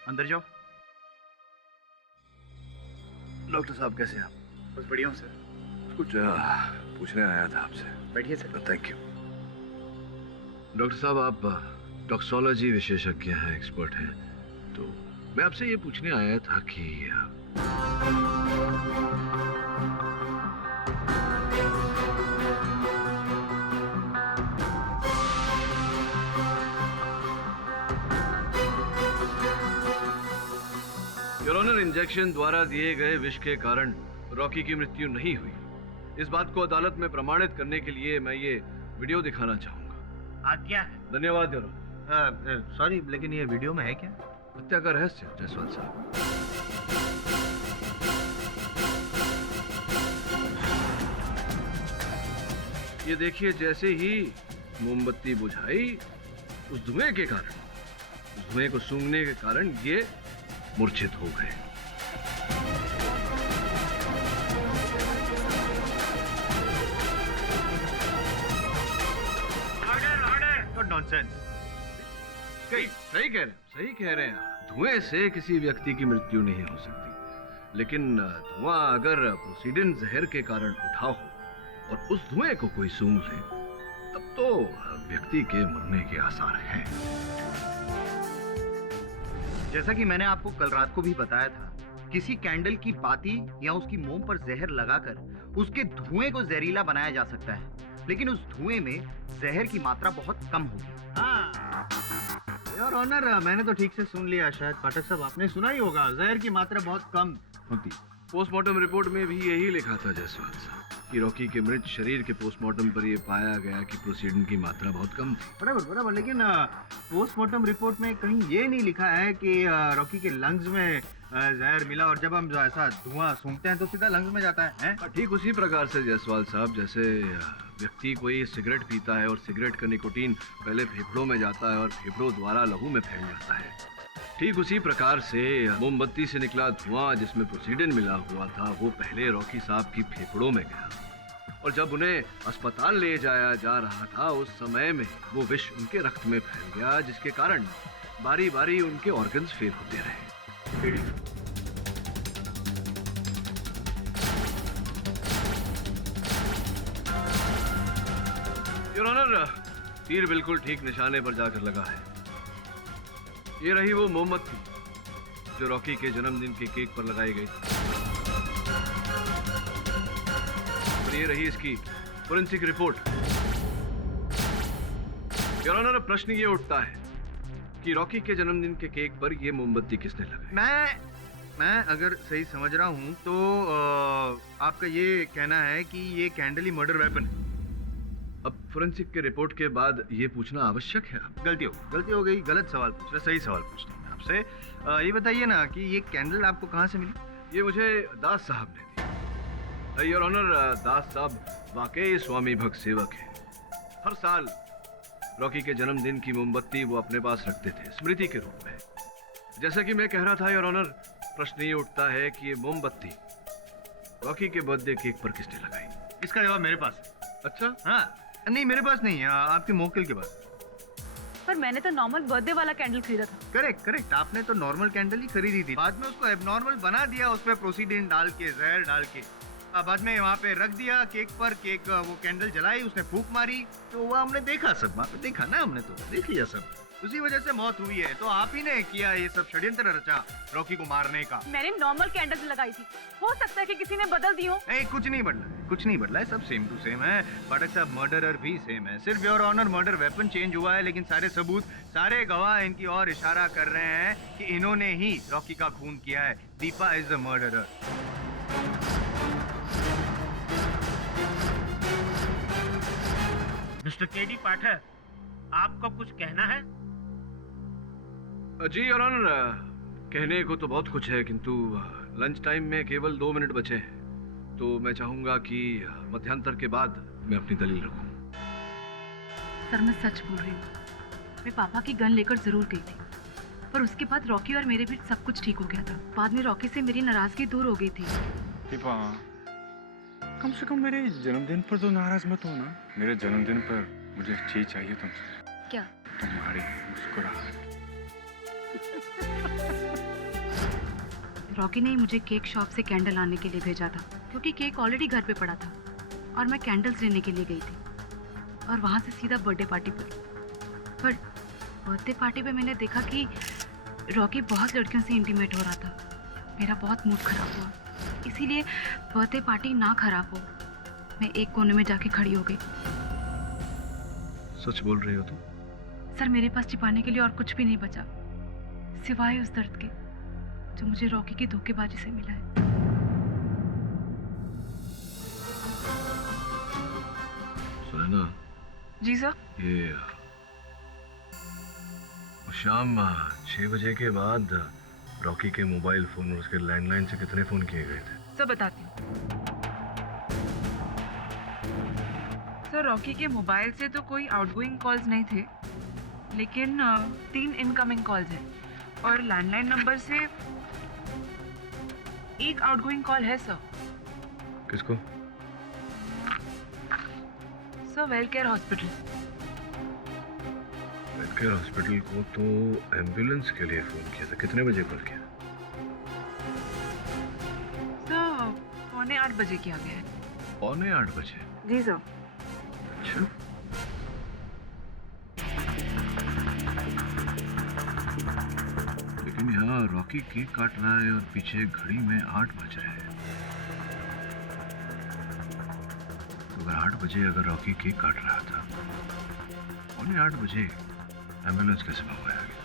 अंदर जाओ। डॉक्टर साहब कैसे हैं आप? बस बढ़िया हूँ सर। कुछ पूछने आया था आपसे। बैठिए सर। Thank you. डॉक्टर साहब आप टॉक्सोलॉजी विशेषज्ञ हैं, एक्सपर्ट हैं, तो मैं आपसे ये पूछने आया था कि योर ऑनर, इंजेक्शन द्वारा दिए गए विष के कारण रॉकी की मृत्यु नहीं हुई। इस बात को अदालत में प्रमाणित करने के लिए मैं ये वीडियो दिखाना चाहूंगा। आज्ञा है। धन्यवाद योर ऑनर। सॉरी, लेकिन ये वीडियो में है क्या? हत्या का रहस्य जायसवाल साहब। ये देखिए, जैसे ही मोमबत्ती बुझाई, उस धुएं के कारण, उस धुएं को सूंघने के कारण ये मूर्छित हो गए। नॉनसेंस। सही कह रहे हैं। धुएं से किसी व्यक्ति की मृत्यु नहीं हो सकती, लेकिन धुआं अगर प्रोसीडिन जहर के कारण उठा हो और उस धुएं को कोई सूंघ ले, तब तो व्यक्ति के मरने के आसार हैं। जैसा कि मैंने आपको कल रात को भी बताया था, किसी कैंडल की बाती या उसकी मोम पर जहर लगाकर उसके धुएं को जहरीला बनाया जा सकता है, लेकिन उस धुएं में जहर की मात्रा बहुत कम होगी। हाँ योर ऑनर, मैंने तो ठीक से सुन लिया। शायद पाठक साहब आपने सुना ही होगा, जहर की मात्रा बहुत कम होती। पोस्टमार्टम रिपोर्ट में भी यही लिखा था जायसवाल साहब कि रॉकी के मृत शरीर के पोस्टमार्टम पर यह पाया गया कि प्रोसीडिन की मात्रा बहुत कम थी। बराबर, लेकिन पोस्टमार्टम रिपोर्ट में कहीं ये नहीं लिखा है कि रॉकी के लंग्स में जहर मिला और जब हम ऐसा धुआं सूंघते हैं तो सीधा लंग्स में जाता है। ठीक उसी प्रकार से जायसवाल साहब, जैसे व्यक्ति कोई सिगरेट पीता है और सिगरेट का निकोटीन पहले फेफड़ों में जाता है और फेफड़ों द्वारा लहू में फैल जाता है, ठीक उसी प्रकार से मोमबत्ती से निकला धुआं जिसमें प्रोसीडिन मिला हुआ था, वो पहले रॉकी साहब की फेफड़ों में गया और जब उन्हें अस्पताल ले जाया जा रहा था, उस समय में वो विष उनके रक्त में फैल गया, जिसके कारण बारी बारी उनके ऑर्गन्स फेल होते रहे। योर ऑनर, तीर बिल्कुल ठीक निशाने पर जाकर लगा है। ये रही वो मोमबत्ती जो रॉकी के जन्मदिन के केक पर लगाई गई थी, और ये रही इसकी फोरेंसिक रिपोर्ट। योर ऑनर, प्रश्न ये उठता है कि रॉकी के जन्मदिन के केक पर ये मोमबत्ती किसने लगाई? मैं अगर सही समझ रहा हूँ तो आपका ये कहना है कि ये कैंडल ही मर्डर वेपन है। अब फोरेंसिक के रिपोर्ट के बाद ये पूछना आवश्यक है। गलती हो गई, गलत सवाल पूछ रहा, सही सवाल पूछता हूँ मैं आपसे। ये बताइए ना कि ये कैंडल आपको कहाँ से मिली? ये मुझे दास साहब ने दी। योर ऑनर, दास साहब वाकई स्वामी भक्त सेवक है। हर साल रॉकी के जन्मदिन की मोमबत्ती वो अपने पास रखते थे स्मृति के रूप में। जैसा कि मैं कह रहा था योर ऑनर, प्रश्न ये उठता है कि ये मोमबत्ती रॉकी के बर्थडे केक पर किसने लगाई? इसका जवाब मेरे पास है। अच्छा? हाँ, नहीं मेरे पास नहीं है, आपके मोक्किल के पास। पर मैंने तो नॉर्मल बर्थडे वाला कैंडल खरीदा था। करेक्ट, आपने तो नॉर्मल कैंडल ही खरीदी थी, बाद में उसको एबनॉर्मल बना दिया, उस पर प्रोसीडिन डाल के, जहर डाल के, बाद में वहाँ पे रख दिया केक पर। केक वो कैंडल जलाई, उसने फूंक मारी, तो वो हमने देखा, सब वहाँ पे देखा ना, हमने तो देख लिया सब, उसी वजह से मौत हुई है। तो आप ही ने किया ये सब षड्यंत्र रचा रॉकी को मारने का। मैंने नॉर्मल कैंडल लगाई थी, हो सकता है कि किसी ने बदल दी हो। नहीं, कुछ नहीं बदला है, सब सेम टू सेम है। पाठक साहब, मर्डरर भी सेम है, सिर्फ your honour murder weapon change हुआ है, लेकिन सारे सबूत, सारे गवाह इनकी ओर इशारा कर रहे हैं कि इन्होंने ही रॉकी का खून किया है। Deepa is the murderer. Mister KD Pathak, आपको कुछ कहना है? जी योर ऑनर, कहने को तो बहुत कुछ है, किंतु लंच टाइम में केवल 2 मिनट बचे हैं, तो मैं चाहूंगा कि मध्यांतर के बाद मैं अपनी दलील रखूं। सर, मैं सच बोल रही हूँ। मैं पापा की गन लेकर जरूर गई थी, पर उसके बाद रॉकी और मेरे बीच सब कुछ ठीक हो गया था। बाद में रॉकी से मेरी नाराजगी दूर हो गई थी। दीपा, कम से कम मेरे जन्मदिन पर तो नाराज मत हो ना। मेरे जन्मदिन पर मुझे चीज चाहिए तुमसे। क्या? तुम्हारी मुस्कुराहट। रॉकी ने मुझे केक शॉप से कैंडल लाने के लिए भेजा था, क्योंकि केक ऑलरेडी घर पे पड़ा था और मैं कैंडल्स लेने के लिए गई थी, और वहाँ से सीधा बर्थडे पार्टी पर बर्थडे पार्टी पे मैंने देखा कि रॉकी बहुत लड़कियों से इंटीमेट हो रहा था। मेरा बहुत मूड खराब हुआ, इसीलिए बर्थडे पार्टी ना खराब हो, मैं एक कोने में जाके खड़ी हो गई। सच बोल रही हो तुम? सर, मेरे पास छिपाने के लिए और कुछ भी नहीं बचा, सिवाय उस दर्द के जो मुझे रॉकी की धोखेबाजी से मिला है। सुनैना। जी सर। ये शाम 6 बजे के बाद रॉकी के मोबाइल फोन और उसके लैंडलाइन से कितने फोन किए गए थे? सर, बताती हूँ। सर, रॉकी के मोबाइल से तो कोई आउटगोइंग कॉल्स नहीं थे, लेकिन 3 इनकमिंग कॉल्स हैं, और लैंडलाइन नंबर से एक आउटगोइंग कॉल है सर। किसको? Sir, Welcare hospital. Welcare hospital को तो एम्बुलेंस के लिए फोन किया था। कितने बजे कॉल किया? सर, 7:45 बजे किया गया है। 7:45 बजे? जी सर। अच्छा, लेकिन यहाँ रॉकी केक काट रहा है और पीछे घड़ी में 8 बज रहे हैं। तो अगर 8 बजे अगर रॉकी केक काट रहा था, 7:45 बजे एम्बुलेंस कैसे मंगवाया गया?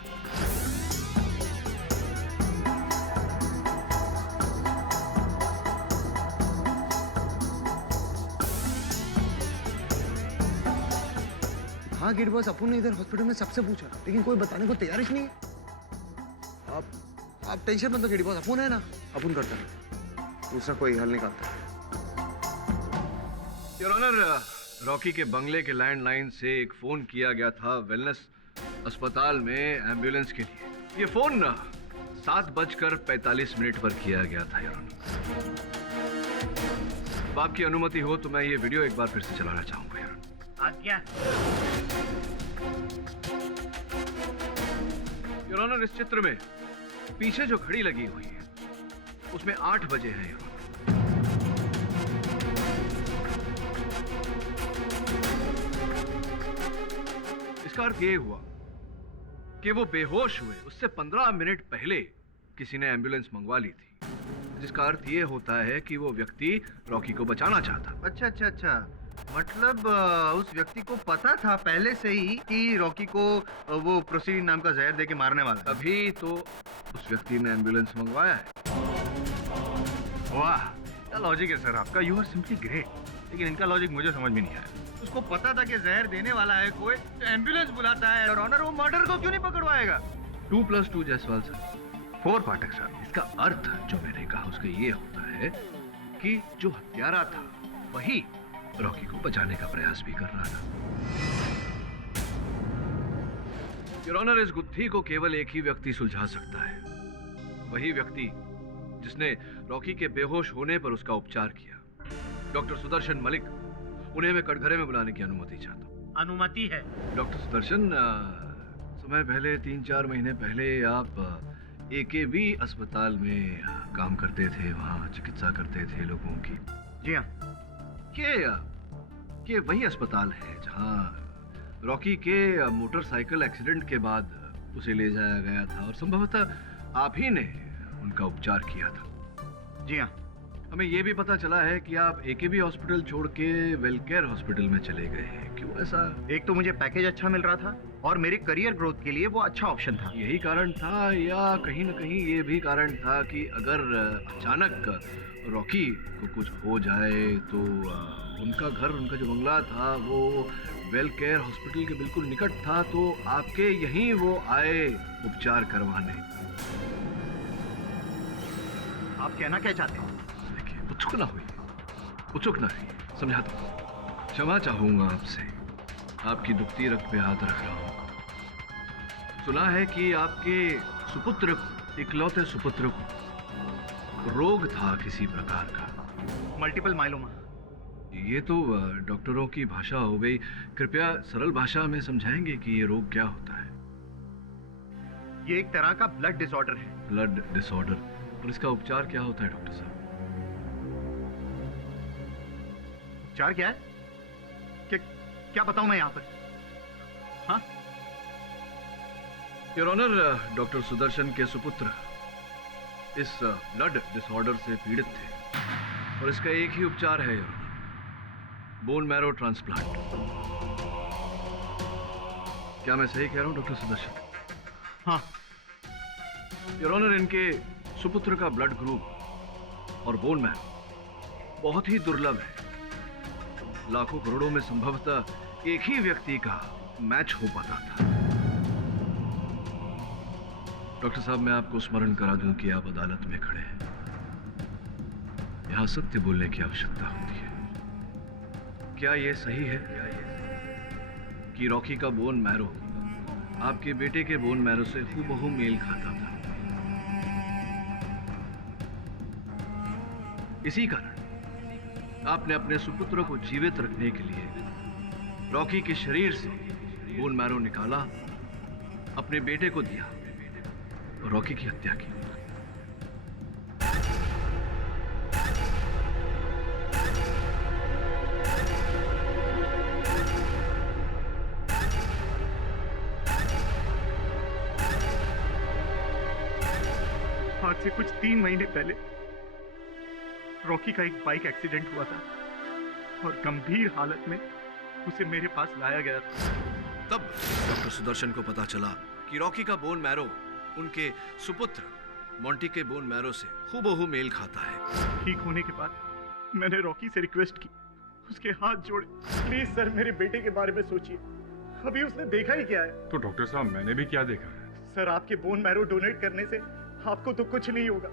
हाँ गेट बॉस, अपुन ने इधर हॉस्पिटल में सबसे पूछा, लेकिन कोई बताने को तैयार ही नहीं है। आप टेंशन मत लो गेट बॉस, अपुन है ना, अपुन करता है, दूसरा कोई हल निकालता है। योर ऑनर, रॉकी के बंगले के लैंडलाइन से एक फोन किया गया था वेलनेस अस्पताल में एम्बुलेंस के लिए। ये फोन 7:45 पर किया गया था योर ऑनर। अब आपकी अनुमति हो तो मैं ये वीडियो एक बार फिर से चलाना चाहूंगा योर ऑनर। आज्ञा। योर ऑनर, इस चित्र में पीछे जो घड़ी लगी हुई है उसमें 8 बजे है योर ऑनर। इसका अर्थ ये हुआ कि वो बेहोश हुए उससे 15 मिनट पहले किसी ने एम्बुलेंस मंगवा ली थी, जिसका अर्थ ये होता है कि वो व्यक्ति रॉकी को बचाना चाहता। अच्छा, मतलब उस व्यक्ति को पता था पहले से ही कि रॉकी को वो प्रोसीडिन नाम का जहर देके मारने वाला है। अभी तो उस व्यक्ति ने एम्बुलेंस मंगवाया है। वाह, क्या लॉजिक है सर आपका, यू आर सिंपली ग्रेट। लेकिन इनका लॉजिक मुझे समझ में नहीं आया। उसको पता था कि जहर देने वाला है कोई, तो एम्बुलेंस बुलाता है और ऑनर वो मर्डर को क्यों नहीं पकड़वाएगा? 2+2 जायसवाल सर। 4 पाठक सर। इसका अर्थ जो मैंने कहा उसका ये होता है कि जो हत्यारा था वही रॉकी को बचाने का प्रयास भी कर रहा था। योर ऑनर, इस गुत्थी को केवल एक ही व्यक्ति सुलझा सकता है, वही व्यक्ति जिसने रॉकी के बेहोश होने पर उसका उपचार किया। डॉक्टर सुदर्शन मलिक, उन्हें मैं कटघरे में बुलाने की अनुमति चाहता हूँ। अनुमति है। डॉक्टर सुदर्शन, समय पहले 3-4 महीने पहले आप AKB अस्पताल में काम करते थे, वहाँ चिकित्सा करते थे लोगों की। जी हाँ। के वही अस्पताल है जहाँ रॉकी के मोटरसाइकिल एक्सीडेंट के बाद उसे ले जाया गया था और संभवतः आप ही ने उनका उपचार किया था। जी हाँ। हमें यह भी पता चला है कि आप AKB हॉस्पिटल छोड़ के वेलकेयर हॉस्पिटल में चले गए हैं, क्यों ऐसा? एक तो मुझे पैकेज अच्छा मिल रहा था और मेरे करियर ग्रोथ के लिए वो अच्छा ऑप्शन था। यही कारण था या कहीं न कहीं ये भी कारण था कि अगर अचानक रॉकी को कुछ हो जाए तो उनका घर, उनका जो बंगला था वो वेलकेयर हॉस्पिटल के बिल्कुल निकट था, तो आपके यहीं वो आए उपचार करवाने। आप कहना क्या चाहते हैं? देखिए, उत्सुक ना हुई, समझाता हूँ। क्षमा चाहूंगा आपसे, आपकी दुखती रग पे हाथ रख रहा हूँ। सुना है कि आपके सुपुत्र को, इकलौते सुपुत्र को रोग था किसी प्रकार का। Multiple myeloma. ये तो डॉक्टरों की भाषा हो गई, कृपया सरल भाषा में समझाएंगे कि ये रोग क्या होता है? ये एक तरह का ब्लड डिसऑर्डर है। ब्लड डिसऑर्डर, और इसका उपचार क्या होता है डॉक्टर साहब? उपचार क्या है? क्या बताऊं मैं यहाँ पर? हाँ? योर ऑनर, डॉक्टर सुदर्शन के सुपुत्र इस ब्लड डिसऑर्डर से पीड़ित थे और इसका एक ही उपचार है, your honour, bone marrow transplant. क्या मैं सही कह रहा हूं डॉक्टर सुदर्शन? हाँ। योर ऑनर, इनके सुपुत्र का ब्लड ग्रुप और बोन मैरो बहुत ही दुर्लभ है। लाखों करोड़ों में संभवतः एक ही व्यक्ति का मैच हो पाता था। डॉक्टर साहब, मैं आपको स्मरण करा दूं कि आप अदालत में खड़े हैं। यहां सत्य बोलने की आवश्यकता होती है। क्या यह सही है कि रॉकी का बोन मैरो आपके बेटे के बोन मैरो से हूबहू मेल खाता था? इसी कारण आपने अपने सुपुत्र को जीवित रखने के लिए रॉकी के शरीर से बोन मैरो निकाला, अपने बेटे को दिया और रॉकी की हत्या की। आज से कुछ 3 महीने पहले रॉकी का एक बाइक एक्सीडेंट हुआ था और गंभीर हालत में उसे मेरे पास लाया गया था। तब डॉक्टर सुदर्शन को पता चला कि रॉकी का बोन मैरो उनके सुपुत्र मोंटी के बोन मैरो से हूबहू मेल खाता है। ठीक होने के बाद मैंने रॉकी से रिक्वेस्ट की, उसके हाथ जोड़े, प्लीज सर मेरे बेटे के बारे में सोचिए, अभी उसने देखा ही क्या है। तो डॉक्टर साहब, मैंने भी क्या देखा है? सर, आपके बोन मैरो डोनेट करने से आपको तो कुछ नहीं होगा,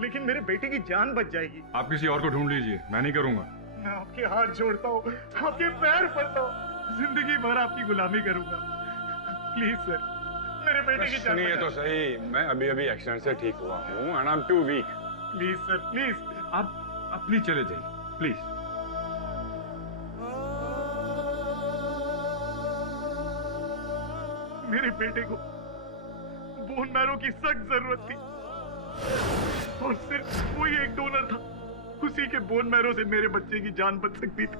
लेकिन मेरे बेटे की जान बच जाएगी। आप किसी और को ढूंढ लीजिए, मैं नहीं करूंगा। मैं आपके हाथ जोड़ता हूँ, आपके पैर पड़ता हूँ, जिंदगी भर आपकी गुलामी करूंगा। प्लीज सर, मेरे बेटे की जान सुनिए तो सही, मैं अभी एक्सीडेंट से ठीक हुआ हूँ and I'm too weak। Please sir, please. आप प्लीज चले जाइए, प्लीज। मेरे बेटे को बोन मैरो की सख्त जरूरत थी और सिर्फ वही एक डोनर था, उसी के बोन मैरो से मेरे बच्चे की जान बच सकती थी।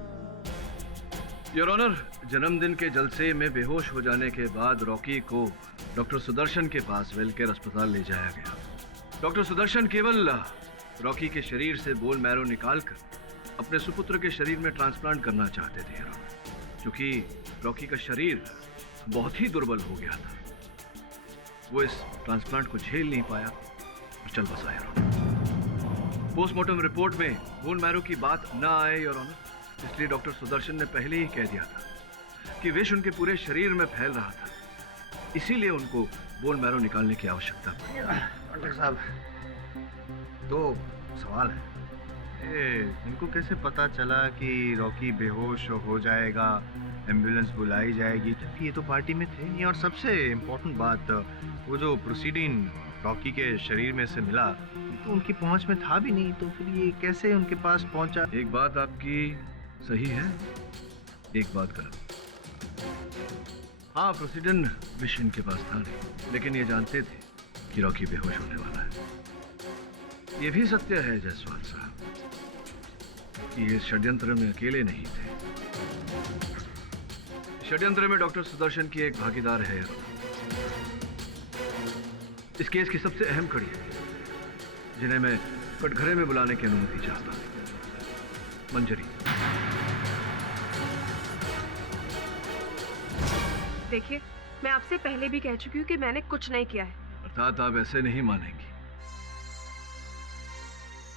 योर ऑनर, जन्मदिन के जलसे में बेहोश हो जाने के बाद रॉकी को डॉक्टर सुदर्शन के पास वेलकेयर अस्पताल ले जाया गया। डॉक्टर सुदर्शन केवल रॉकी के शरीर से बोन मैरो निकालकर अपने सुपुत्र के शरीर में ट्रांसप्लांट करना चाहते थे, क्योंकि रॉकी का शरीर बहुत ही दुर्बल हो गया था। वो इस ट्रांसप्लांट को झेल नहीं पाया और चल बसा। पोस्टमार्टम रिपोर्ट में बोन मैरो की बात न आए योर ऑनर, इसलिए डॉक्टर सुदर्शन ने पहले ही कह दिया था कि विष उनके पूरे शरीर में फैल रहा था, इसीलिए उनको बोन मैरो निकालने की आवश्यकता पड़ी। डॉक्टर साहब, दो सवाल है। इनको कैसे पता चला कि रॉकी बेहोश हो जाएगा, एम्बुलेंस बुलाई जाएगी, जबकि ये तो पार्टी में थे नहीं? और सबसे इम्पोर्टेंट बात, वो जो प्रोसीडिंग रॉकी के शरीर में से मिला तो उनकी पहुंच में था भी नहीं, तो फिर ये कैसे उनके पास पहुंचा? एक बात आपकी सही है, एक बात गलत। हाँ, प्रोसीडन विष इनके पास था नहीं, लेकिन ये जानते थे कि रॉकी बेहोश होने वाला है। ये भी सत्य है जायसवाल साहब कि ये षड्यंत्र में अकेले नहीं थे। षड्यंत्र में डॉक्टर सुदर्शन की एक भागीदार है। इस केस की सबसे अहम कड़ी है जिन्हें मैं कटघरे में बुलाने की अनुमति चाहता हूं, मंजरी। देखिए, मैं आपसे पहले भी कह चुकी हूँ कि मैंने कुछ नहीं किया है। अर्थात आप ऐसे नहीं मानेंगी।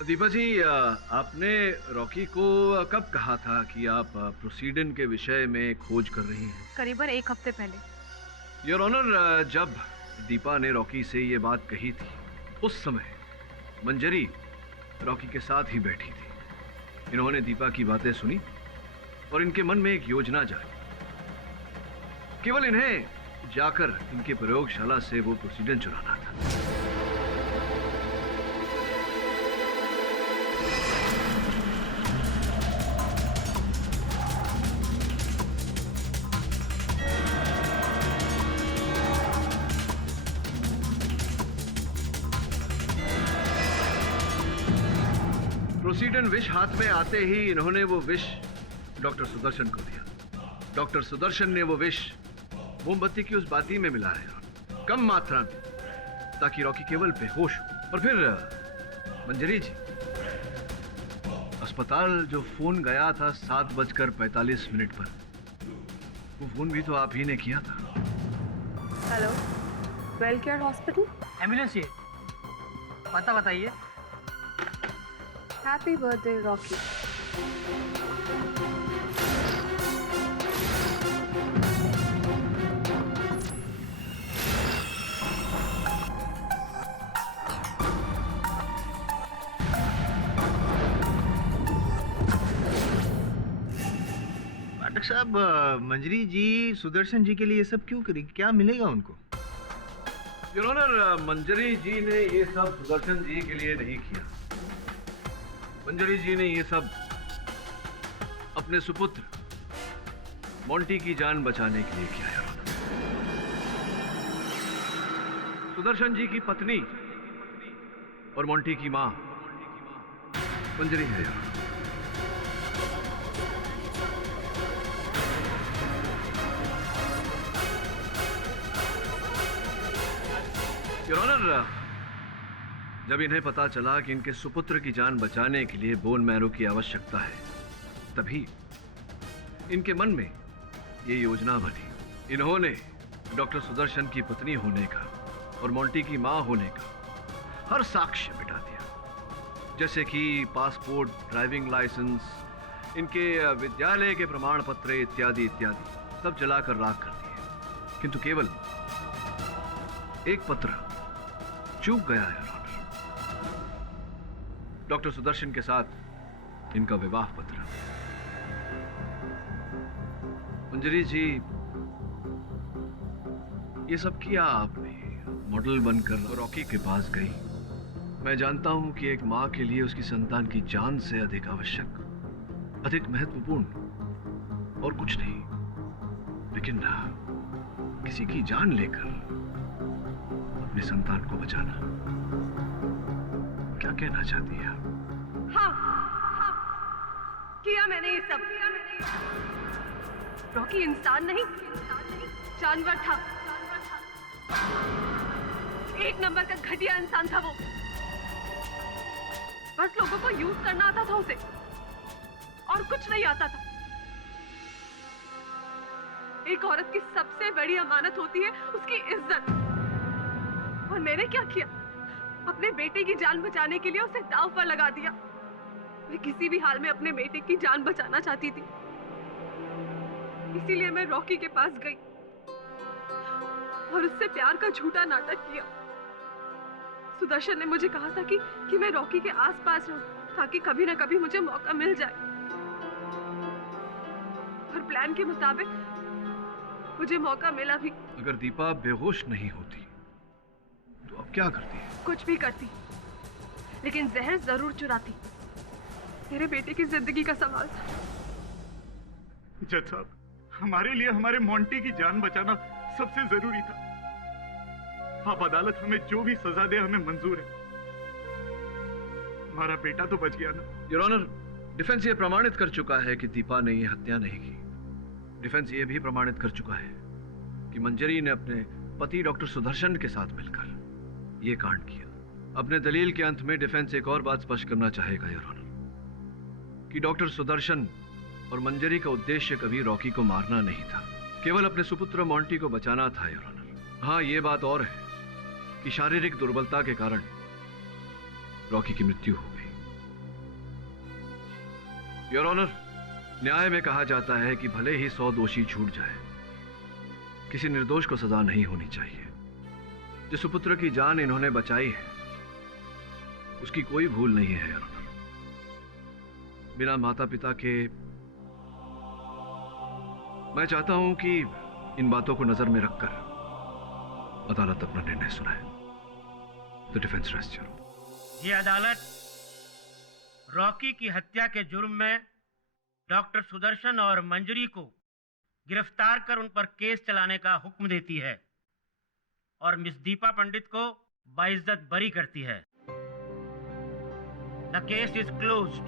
दीपा जी, आपने रॉकी को कब कहा था कि आप प्रोसीडन के विषय में खोज कर रही हैं? करीबन 1 हफ्ते पहले। योर ऑनर, जब दीपा ने रॉकी से ये बात कही थी, उस समय मंजरी रॉकी के साथ ही बैठी थी। इन्होंने दीपा की बातें सुनी और इनके मन में एक योजना जागी। केवल इन्हें जाकर इनके प्रयोगशाला से वो प्रोसीडन चुराना था। प्रोसीडन विष हाथ में आते ही इन्होंने वो विष डॉक्टर सुदर्शन को दिया। डॉक्टर सुदर्शन ने वो विष मोमबत्ती की उस बाती में मिलाया, कम मात्रा में, ताकि रॉकी केवल बेहोश हो। और फिर मंजरी जी, अस्पताल जो फोन गया था 7:45 पर, वो फोन भी तो आप ही ने किया था। Hello, well care hospital. Ambulance चाहिए, पता बताइए। Happy birthday Rocky. डॉक्टर साहब, मंजरी जी सुदर्शन जी के लिए ये सब क्यों करी? क्या मिलेगा उनको? योर ऑनर, मंजरी जी ने ये सब सुदर्शन जी के लिए नहीं किया। मंजरी जी ने ये सब अपने सुपुत्र मोंटी की जान बचाने के लिए किया है। सुदर्शन जी की पत्नी और मोंटी की मां मंजरी है। योर ऑनर, जब इन्हें पता चला कि इनके सुपुत्र की जान बचाने के लिए बोन मैरो की आवश्यकता है, तभी इनके मन में ये योजना बनी। इन्होंने डॉक्टर सुदर्शन की पत्नी होने का और मोंटी की मां होने का हर साक्ष्य मिटा दिया, जैसे कि पासपोर्ट, ड्राइविंग लाइसेंस, इनके विद्यालय के प्रमाण पत्र इत्यादि इत्यादि सब जलाकर राख कर दिए। किंतु केवल एक पत्र चूक गया है, डॉक्टर सुदर्शन के साथ इनका विवाह पत्र। मंजरी जी, ये सब किया आपने, मॉडल बनकर रॉकी के पास गई। मैं जानता हूं कि एक मां के लिए उसकी संतान की जान से अधिक आवश्यक, अधिक महत्वपूर्ण और कुछ नहीं, लेकिन किसी की जान लेकर अपने संतान को बचाना। क्या कहना चाहती है? हाँ, किया मैंने ये सब। रॉकी इंसान नहीं, जानवर था। 1 नंबर का घटिया इंसान था वो। बस लोगों को यूज करना आता था उसे, और कुछ नहीं आता था। एक औरत की सबसे बड़ी अमानत होती है उसकी इज्जत। और मैंने क्या किया? अपने बेटे की जान बचाने के लिए उसे दांव पर लगा दिया। मैं किसी भी हाल में अपने बेटे की जान बचाना चाहती थी, इसीलिए मैं रॉकी के पास गई और उससे प्यार का झूठा नाटक किया। सुदर्शन ने मुझे कहा था कि मैं रॉकी के आसपास रहूं ताकि कभी ना कभी मुझे मौका मिल जाए, और प्लान के मुताबिक मुझे मौका मिला भी। अगर दीपा बेहोश नहीं होती तो अब क्या करती? कुछ भी करती, लेकिन जहर जरूर चुराती। मेरे बेटे की जिंदगी का सवाल था। जज साहब, हमारे लिए हमारे मोंटी की जान बचाना सबसे जरूरी था। आप अदालत हमें जो भी सजा दे हमें मंजूर है। हमारा बेटा तो बच गया ना। योर ऑनर, डिफेंस ये प्रमाणित कर चुका है कि दीपा ने ये हत्या नहीं की। डिफेंस ये भी प्रमाणित कर चुका है कि मंजरी ने अपने पति डॉक्टर सुदर्शन के साथ मिलकर ये कांड किया। अपने दलील के अंत में डिफेंस एक और बात स्पष्ट करना चाहेगा योर ऑनर, कि डॉक्टर सुदर्शन और मंजरी का उद्देश्य कभी रॉकी को मारना नहीं था, केवल अपने सुपुत्र मोंटी को बचाना था योर ऑनर। हाँ, ये बात और है कि शारीरिक दुर्बलता के कारण रॉकी की मृत्यु हो गई। योर ऑनर, न्याय में कहा जाता है कि भले ही 100 दोषी छूट जाए, किसी निर्दोष को सजा नहीं होनी चाहिए। जिस सुपुत्र की जान इन्होंने बचाई है उसकी कोई भूल नहीं है योर ऑनर। बिना माता पिता के मैं चाहता हूं कि इन बातों को नजर में रखकर अदालत अपना निर्णय सुनाए। The defence rest your honour. ये अदालत रॉकी की हत्या के जुर्म में डॉक्टर सुदर्शन और मंजरी को गिरफ्तार कर उन पर केस चलाने का हुक्म देती है और मिस दीपा पंडित को बाइज्जत बरी करती है। The case is closed.